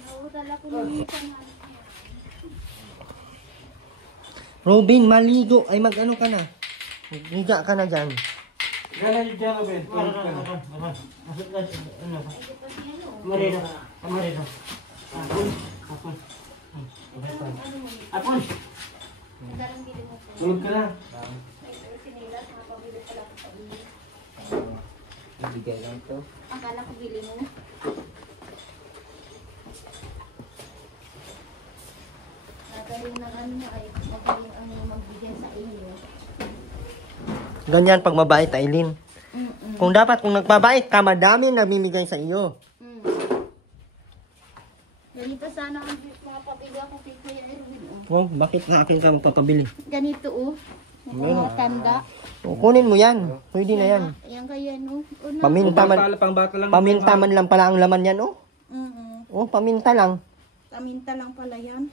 Nautal ako nung minsan. Robin, maligo. Ay, mag-ano ka na. Higa ka na dyan. Gana yung dyan, Ben. Tulog ka na. Marino. Marino. Apon. Darang bili mo po. Tulog ka na. May sinilas, mga pabili pala ako sa bili. Bigay lang to. Akala ko bili mo. Magaling ng ano ay magaling ang magbigay sa iyo. Ganyan pag mabait, Aileen. Kung nagmabait ka, madami namimigay sa iyo. Ganito sana ang mga pabili ako kay Kuya Erwin. Oh, bakit na akin ka magpapabili? Ganito mga tanda. O, kunin mo yan. Pwede na yan. Ayan kaya no. Una. Paminta man, Pang bata lang. paminta man lang pala ang laman yan, oh. Mm-mm. Oh, paminta lang. Paminta lang pala yan.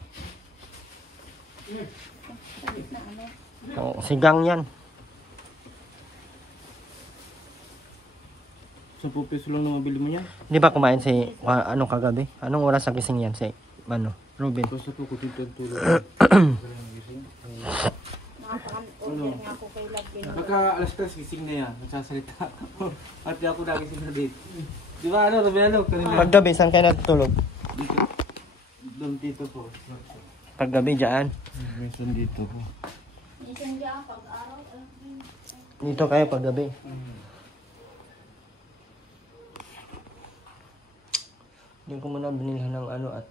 Salit na ano. Oh, sigang yan. 10 piso lang na mabili mo yan. Di ba kumain si, ano kagabi? Anong oras nagising yan si, ano? Robin. Gusto ko kutintan tulog. Nakapang-order nga ako kay Love din. Pagka alas 3 gising na yan, nagsasalita. At di ako nagising na dito. Di ba ano, Robiano, kanina? Paggabi, saan kayo natutulog? Dito. Doon dito po. Paggabi, dyan. Minsan dito po. Minsan diyan pag-araw. Dito kayo paggabi. Hindi ko muna binilhan ng ano at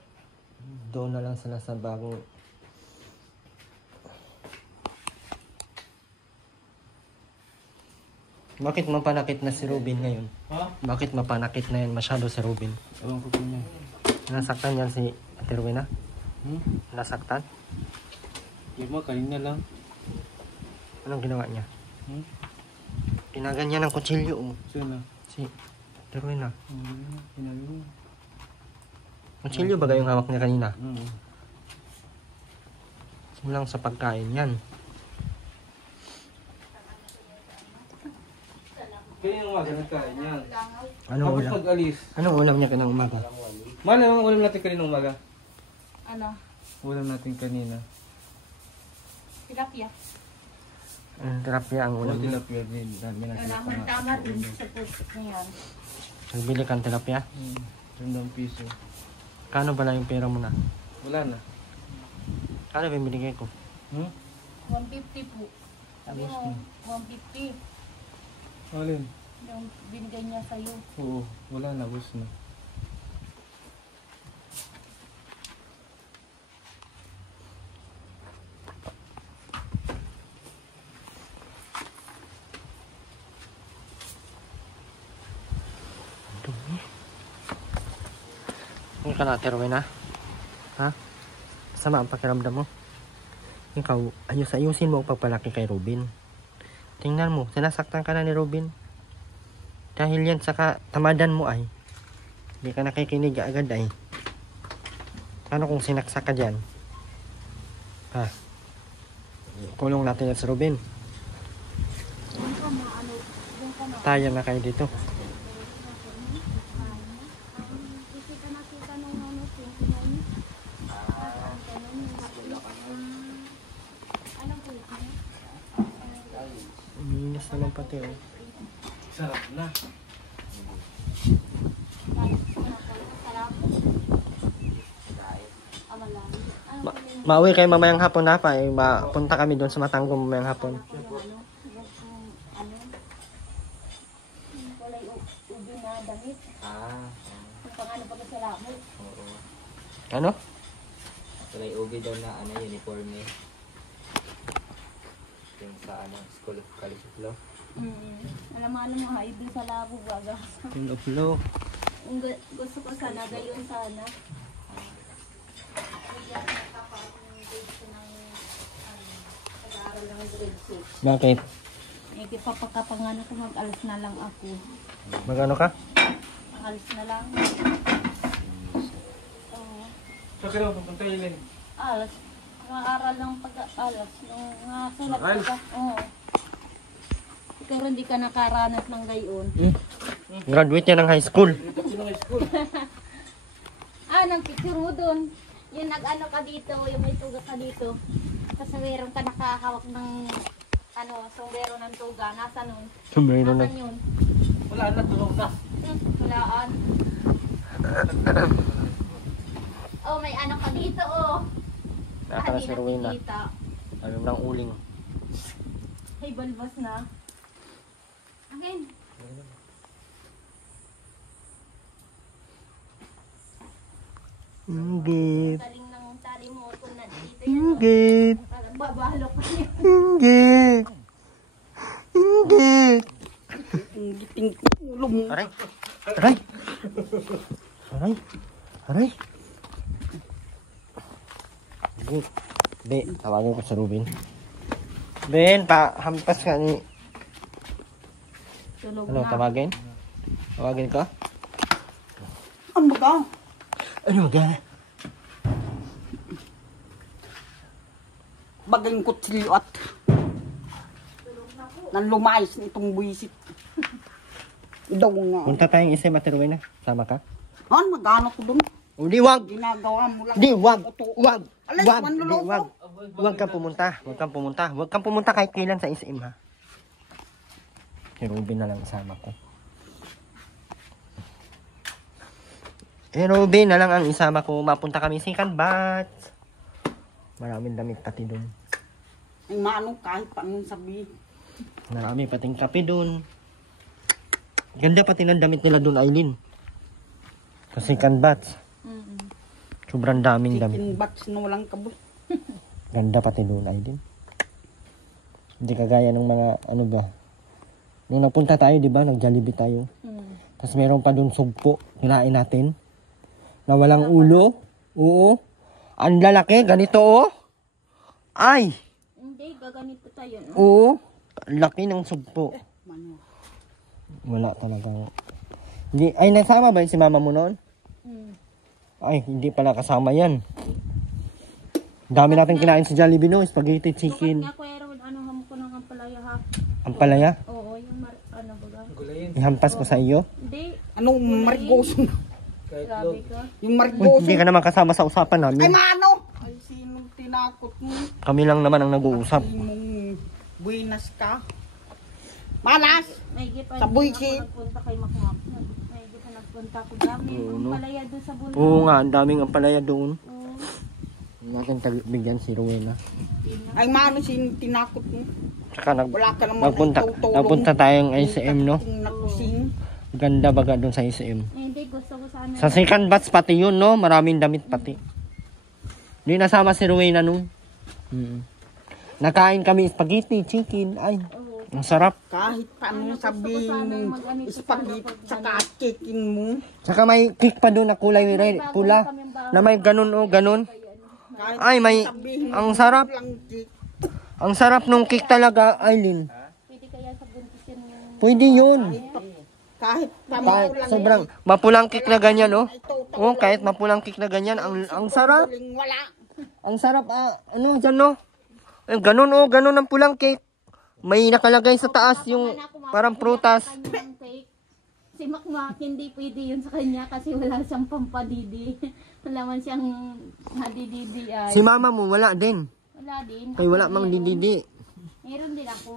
doon na lang sila sa bagong. Bakit mapanakit na si Robin ngayon? Ha? Bakit mapanakit na yan masyado si Robin? Ewan ko po niya. Nasaktan yan si Ate Rowena? Nasaktan? Di ba, kanina lang. Anong ginawa niya? Hmm? Pinaganyan ng kutsilyo. Oh. Saan na? Si Ate Rowena. Hinabi mo. Kutsilyo ba yung hawak niya kanina? Oo. Simulang sa pagkain yan. Kaya yung umaga nagkain yan. Anong Tapos ulam? nag-alis. Anong ulam niya kanang umaga? Mali, ang ulam natin kanina umaga. Ano? Ulam natin kanina. Tilapia. Terapya ang ulam niya. Tilapia din. Dami na Kailangan tama din sa pusok na yan. Nagbili kang terapya? 10 piso. Kano pala yung pera mo na? Wala na. Kano ba yung binigay ko? 150 po. Sabi mo, 150. Alin? Yung binigay niya sa'yo. Oo, wala na. Bus na. Hindi ka na, Ate Rowena? Ha? Sama ang pakiramdam mo? Ikaw, ayusin mo ang pagpalaki kay Robin. Tingnan mo, sinasaktan ka na ni Robin. Dahil yan sa tamadan mo ay, hindi ka nakikinig agad ay. Ano kung sinaksak ka dyan? Ha? Kulong natin yan sa Robin. Doon ka na, ano, doon ka na. Tayo na kayo dito. Kasi ka nakita nung ano, tingnan niyo. Anong kulit niya? Umiinis naman pati oh. Sarap na. Mauwi kayo mamayang hapon na pa eh. Punta kami doon sa Matanggo mamayang hapon. Kulay ubi na damit. Yung pangano pag sa lamot. Ano? Kulay ubi daw na ano, uniforme. Yung sa ano, School of Califlo. Alam mo, idol sa labo baga. Yung uplo. Gusto ko sana, gayon sana. Pag-aaral ng grade 6. Bakit? Eh, papakapangano ko mag-alis na lang ako. Magano ka? Alis na lang. Oo. Saan ka naman pupunta, Helen? Alas. Mag-aaral ng pag-alas. Yung mga sulat ko Aral? ka. Oo. Pero hindi ka nakaranas ng gayon. Graduate yan ng high school. Sino ng school? Nang picture mo dun. Yung nag-ano ka dito, yung may tuga ka dito. Kasi meron ka nakahawak ng sombrero ng tuga. Nasa nun? Sombrero na. Nasaan yun? Wala na, tulog na. Walaan. Oh, may ano ka dito, oh. Naka na si Rowena. nakikita. Ano ng uling. Ay, balbas na. Again. Inggit. Taling ng tali mo. Kung na dito yan, oh. Inggit. Babalo pa niya. Inggit. Inggit. Aray. Aray. Aray. Aray. Inggit. Be, tawagin ko sa Rubin. Ben, hampas ka ni... Tulog Ano, na. tawagin? Tawagin ka? Ano ka? Ano ga? Bagaling kutsilyo at nang lumayas nitong buwisit. Daw nga. Punta tayong isa Materwena. Sama ka? Han, magano ko dun? Hindi, wag. Ginagawa mo lang. Di, wag. Wag. Alas, Wag. Di, manloloko. wag. Huwag kang pumunta. Huwag kang pumunta. Huwag kang pumunta kahit kailan sa SM, ha? Si Ruben na lang isama ko. Ruben na lang ang isama ko. Mapunta kami second batch. Maraming damit pati dun. Ay, maano, kahit pa anong sabihin. Marami pating kape dun. Ganda pati ng damit nila dun, Aileen. Sa second batch. Sobrang daming damit. Chicken box na walang kabul. Ganda pati dun, Aileen. Hindi kagaya ng mga, ano ba. Nung napunta tayo, di ba? Nag-Jollibee tayo. Tapos meron pa dun sugpo. Kinain natin. Na walang ulo. Oo. Ang lalaki. Ganito, oh. Ay. Hindi, gaganito tayo, no? Oo. Ang laki ng sugpo. Mano. Wala talagang. Hindi, ay, nasama ba si mama mo noon? Ay, hindi pala kasama yan. Dami natin kinain sa Jollibee, no? Spaghetti, chicken. Nga, Kuya Rod, ano ham ko ng ampalaya, ha? Ang palaya. Oo, yung ano ba? Ihampas ko sa iyo. Hindi, Anong marigoso na? grabe ka. Yung Uy, marigoso. hindi ka naman kasama sa usapan Ay, namin. maano? Ay, sinong tinakot mo? Kami lang naman ang nag-uusap. Ay, mong buinas ka. Malas! May gipa Sa buwiki. nagpunta kay Makmak. May gipa nagpunta ko dami. Ang palaya doon sa bundok. Oo nga, ang daming ang palaya doon. Oo. Natin bigyan si Rowena. Ay, maano sinong tinakot mo? Tsaka Wala ka naman nagpunta tayong ICM, no? Kung nakusing. Ganda baga doon sa ICM. Eh, hindi, gusto ko sana. Sa second batch pati yun, no? Maraming damit pati. Hindi nasama si Rowena nung. Nakain kami spaghetti, chicken. Ay, Oo. ang sarap. Kahit paano sabihin mo, spaghetti sa chicken mo. Tsaka may cake pa doon na kulay red, pula. Na may ganun, oh, ganun. Kahit Ay, may, sabihin mo, ang sarap. lang cake. Ang sarap nung cake talaga, Aileen. Pwede kaya sa buntisin yung... Pwede yun. Kahit Kahit pamulang sobrang mapulang cake na ganyan, oh. ito, Oh, kahit mapulang cake na ganyan, ang sarap. wala. Ang sarap, ano dyan, no? Eh, ganun, oh, ganun ang pulang cake. May nakalagay sa taas yung parang prutas. Kanyang cake. Si Makmak, hindi pwede yun sa kanya kasi wala siyang pampadidi. Wala man siyang hadididi ay. Si mama mo, wala din. Wala din. Kaya wala mang dididi. Meron din ako.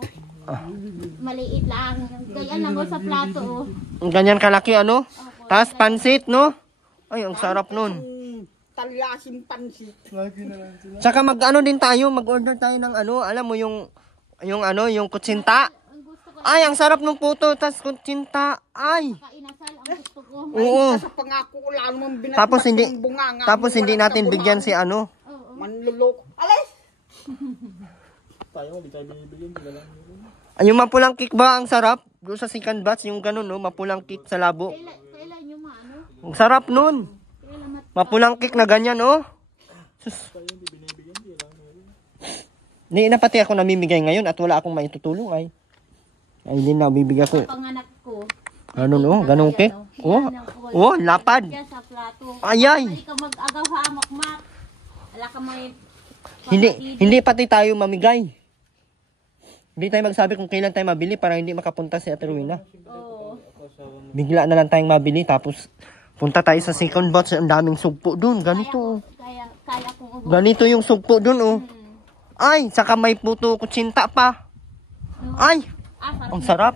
Maliit lang. Ganyan lang ako sa plato, oh. Ang ganyan kalaki, ano? Tapos pansit, no? Ay, ang sarap nun. Talyasin pansit. Tsaka mag-ano din tayo, mag-order tayo ng ano, alam mo yung kutsinta. Ang gusto ko, Ay, ang sarap ng puto, tas kutsinta. Ay. kainasal, ang gusto ko. Oo. Sa pangako ko lang naman binatbat Tapos hindi yung bunganga. tapos hindi Walang natin kabulaan. bigyan si ano. Oo. Manluloko. Alis! Ay, yung mapulang cake ba ang sarap? Doon sa second batch, yung ganun, no? Mapulang cake sa labo. Kailan nyo maano? Ang sarap nun. Kailan Mapulang cake na ganyan, oh. Sus. Hindi na pati ako namimigay ngayon at wala akong maitutulong, ay. Ay, hindi na, bibigyan ko. panganak ko. Ano, no? Ganong cake? Oh, oh, lapad. Diyan sa plato. Ay, ay. Hindi ka mag-agaw ha, Makmak. Wala ka may... Hindi pati tayo mamigay. Hindi tayo magsabi kung kailan tayo mabili para hindi makapunta si Ate Rowena. Oo. Bigla na lang tayong mabili tapos punta tayo sa second batch. Ang daming sugpo dun. Ganito, oh. Kaya kong ubos. Ganito yung sugpo dun, oh. Ay, saka may puto kutsinta pa. Ay, ang sarap.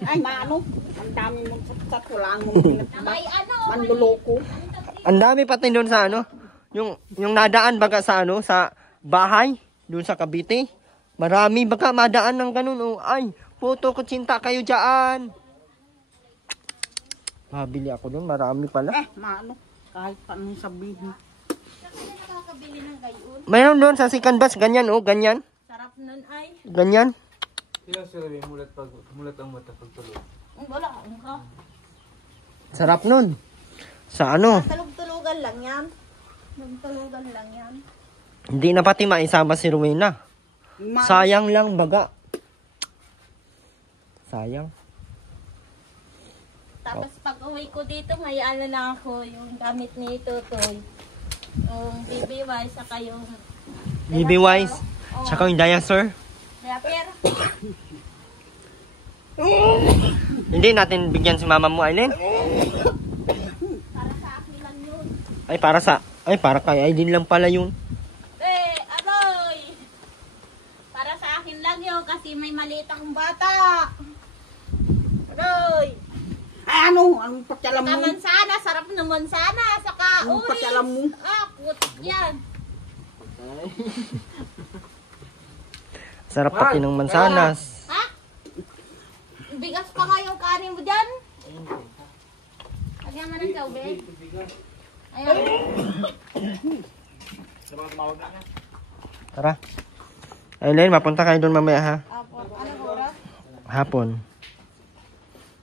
Ay, maano? Ang dami mong satsat. Wala mong binatbat. May ano? Manluloko. Ang dami pati dun sa ano. Yung nadaan baga sa ano, sa bahay. Dun sa Cavite. Marami baga madaan ng ganun, oh. Ay, puto kutsinta kayo dyan. Mabili ako dun, marami pala. Maano? Kahit paano sabihin. Nakakabili ng gayon. Mayroon doon sa second batch, ganyan, oh, ganyan. Sarap nun ay. Ganyan. Sila sila mulat ang mata pagtulog. Wala. Ang ka. Sarap nun. Sa ano, Talog-tulugan lang yan. Talog-tulugan lang yan. hindi na pati maisama si Rowena. Sayang lang baga. Sayang. Tapos pag uwi ko dito, may ano na ako, yung gamit ni Tutoy. Yung BB Wise, saka yung... BB Wise. Tsaka yung Diaser. Diaper. Hindi natin bigyan si mama mo, Aileen. Para sa akin lang yun. para kay Aileen lang pala yun. Aroy! Para sa akin lang yun kasi may maliit akong bata. Aroy! Ay, ano? Anong pakialam mo? Naman sana, sarap naman sana. Saka, Anong pakialam mo? putik yan. Sarap pati ng mansanas. Ha? Bigas pa nga yung kanin mo dyan. Lagyan mo ng tubig. Ayun. Tara. Aileen, mapunta kayo doon mamaya ha. Apo, anong oras? Hapon.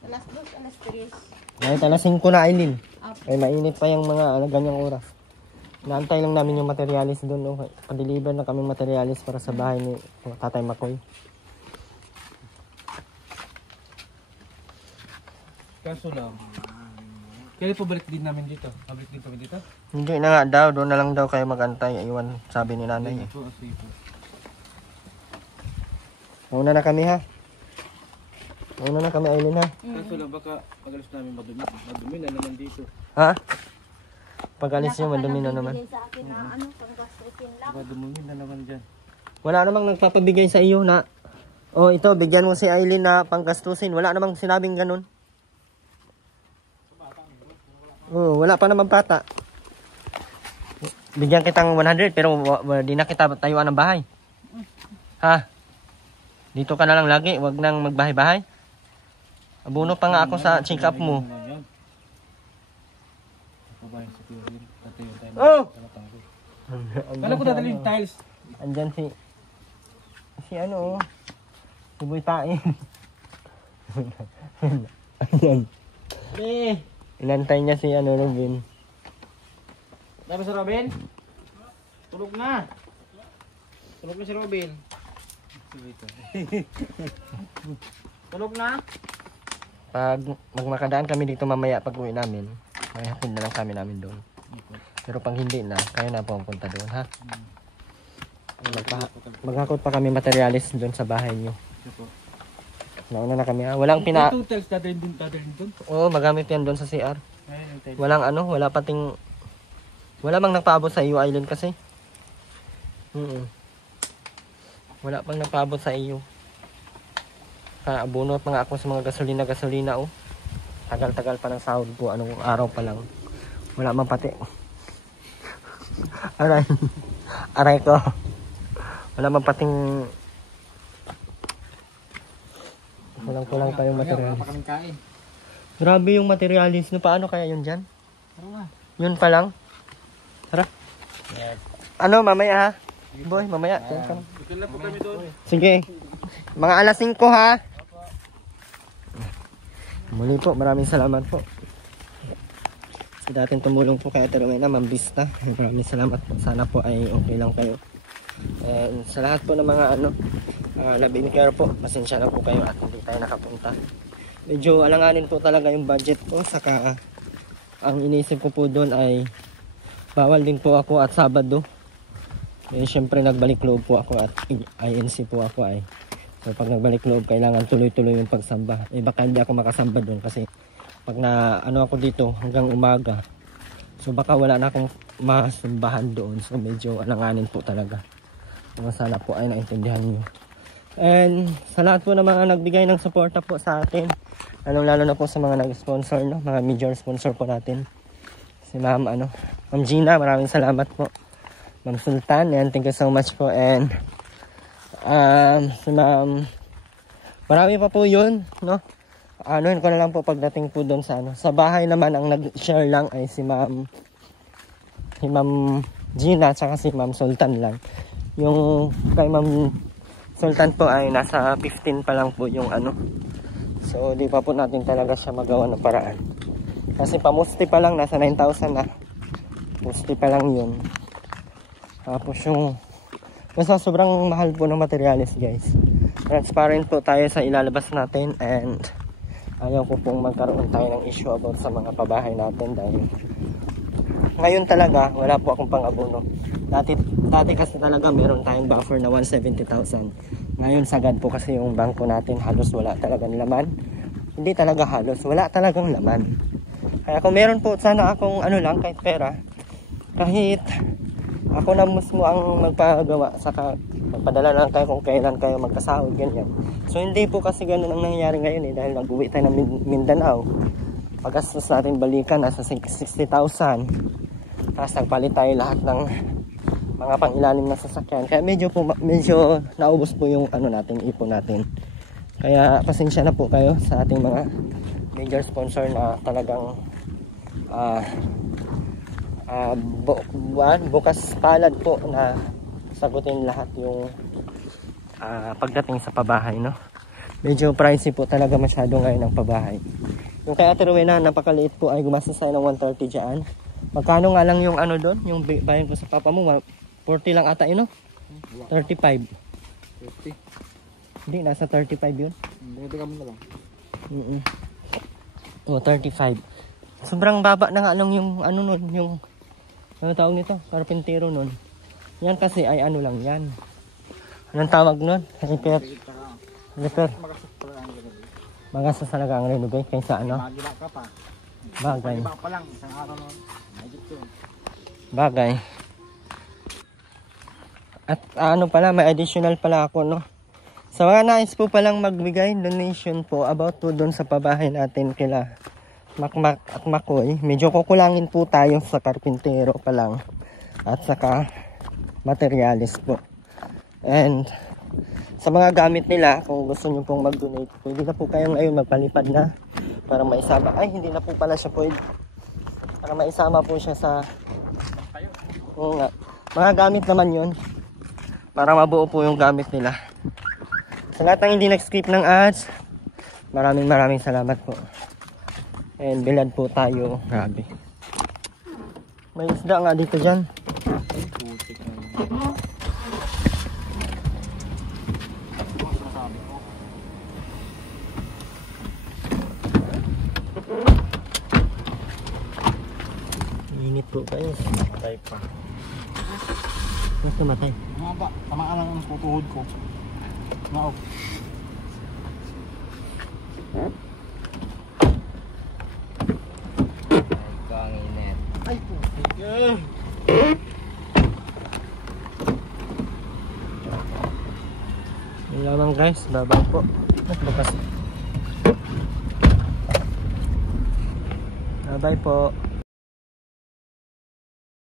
Alas 2, alas 3. Kahit alas 5 na, Aileen. Apo. Ay, mainit pa yung mga ganyang oras. Naantay lang namin yung materialis doon. Okay. Pa-deliver na kami materialis para sa bahay ni Tatay Makoy. Kaso lang. Kaya pabalik din namin dito. Pabalik din kami dito. Hindi na nga daw. Doon na lang daw kayo magantay. Iwan, sabi ni nanay. Eh. Mauna na kami ha. Mauna na kami, Aileen ha. Kaso lang baka pagalis namin madumi. Madumi na naman dito. Ha? Pag-alis nyo, madumi na naman. Bigay sa akin na panggastusin lang. Baka dumumi na naman dyan. Wala namang nagpapabigay sa iyo na, oh ito, bigyan mo si Aileen na panggastusin. Wala namang sinabing ganun. Oh, wala pa naman bata. Bigyan kitang 100 pero di na kita tayuan ng bahay. Ha? Dito ka na lang lagi, wag nang magbahay-bahay. Abuno pa nga ako sa check-up mo. Oh! Kala ko dadalhin yung tiles. Andyan si ano, si Boy Pain. Ayan. Inantay niya si ano, Robin. Dami si Robin? Tulog na. Tulog na si Robin. Tulog na. Pag magmakadaan kami dito mamaya pag uwi namin, may hatid na lang kami namin doon. Pero pag hindi na, kayo na pumunta doon, ha? Maghakot pa kami materialis doon sa bahay nyo. Nauna na kami, ha? Walang Ito tiles dadalhin doon. Oo, magamit yan doon sa CR. Walang ano, wala mang nagpaabot sa iyo, Aileen, kasi. Wala pang nagpaabot sa iyo. Abunot mga ako sa mga gasolina, oh. Tagal-tagal pa ng sahod po, anong araw pa lang. Wala man pati. Aray ko. Wala man pating kulang pa yung materialis. Grabe yung materialis. No, paano kaya yun dyan? Yun pa lang? Tara. Ano, mamaya ha? Boy, mamaya. Ikala po kami doon. Sige. Mga alas 5 ha? Muli po, maraming salamat po. Sa dating tumulong po kay Ate Rowena, Ma'am Vista. Maraming salamat po. Sana po ay okay lang kayo. And sa lahat po ng mga labing care po, pasensya na po kayo at hindi tayo nakapunta. Medyo alanganin po talaga yung budget ko. Saka ang inisip ko po doon ay bawal din po ako at Sabado. Eh, syempre nagbalik loob po ako at INC po ako ay. So pag nagbalik loob, kailangan tuloy-tuloy yung pagsamba. Eh baka hindi ako makasamba doon kasi pag na ano ako dito hanggang umaga, so baka wala na akong masambahan doon. So medyo alanganin po talaga. Sana po ay naintindihan nyo. And sa lahat po ng mga nagbigay ng suporta po sa atin, lalo na po sa mga nag-sponsor, no? Mga major sponsor po natin. Si Ma'am Gina, maraming salamat po. Ma'am Sultan, and thank you so much po. And si Ma'am, marami pa po yun, no? Yun ko na lang po pagdating po doon sa sa bahay naman ang nag-share lang ay si Ma'am Gina at saka si Ma'am Sultan lang. Yung kay Ma'am Sultan po ay nasa 15 pa lang po yung so di pa po natin talaga siya magawa ng paraan kasi pamusti pa lang nasa 9,000 na musti pa lang yun. Tapos yung basta sobrang mahal po ng materialis, guys. Transparent po tayo sa ilalabas natin and ayaw ko pong magkaroon tayo ng issue about sa mga pabahay natin dahil ngayon talaga wala po akong pang-abono. Dati kasi talaga meron tayong buffer na 170,000. Ngayon sagad po kasi yung bangko natin halos wala talagang laman. Hindi talaga halos, wala talagang laman. Kaya kung meron po sana akong lang kahit pera, kahit ako na mismo ang magpagawa, saka magpadala lang kayo kung kailan kayo magkasahod, ganyan. So hindi po kasi ganun ang nangyayari ngayon dahil nag-uwi tayo ng Mindanao. Paggastos natin balikan nasa 60,000. Tapos nagpalit tayo lahat ng mga pang-ilalim na sasakyan. Kaya medyo naubos po yung natin, ipon natin. Kaya pasensya na po kayo sa ating mga major sponsor na talagang bukas palad po na sagutin lahat yung pagdating sa pabahay, no? Medyo pricey po talaga masyado ngayon ang pabahay. Yung kay Ate Rowena, napakaliit po, ay gumastos tayo ng 130 dyan. Magkano nga lang yung doon? Yung bayan ko sa papa mo, 40 lang ata yun, no? 35. 50. Hindi, nasa 35 yun. Ito ka mo na lang. O, 35. Sobrang baba na nga lang yung nun, yung tawag nito? Karpintero nun. Yan kasi ay lang yan. Anong tawag nun? Repair. Magastos talaga ang renovate kaysa Magila ka pa. bagay. Iba pa lang, isang araw nun. Magic yun. Bagay. At pala, may additional pala ako, no? Sa mga nais po palang magbigay donation po about po doon sa pabahay natin kila Makmak at Makoy. Medyo kukulangin po tayo sa karpintero pa lang. At saka materialis po. And sa mga gamit nila, kung gusto nyo pong mag-donate, pwede na po kayo ngayon magpalipad na para maisama. Ay, hindi na po pala siya pwede. Para maisama po siya sa... Oo nga. Mga gamit naman yun. Para mabuo po yung gamit nila. Sa lahat ng hindi nag-skip ng ads, maraming salamat po. And bilad po tayo. Grabe. May isda nga dito dyan. Init po kayo. Matay pa. Mas namatay. Mahaba, tamaan lang ang putuhod ko. Maog. Ito ang init. Ay po. Yun lamang guys. Babay po. Bukas. Babay po.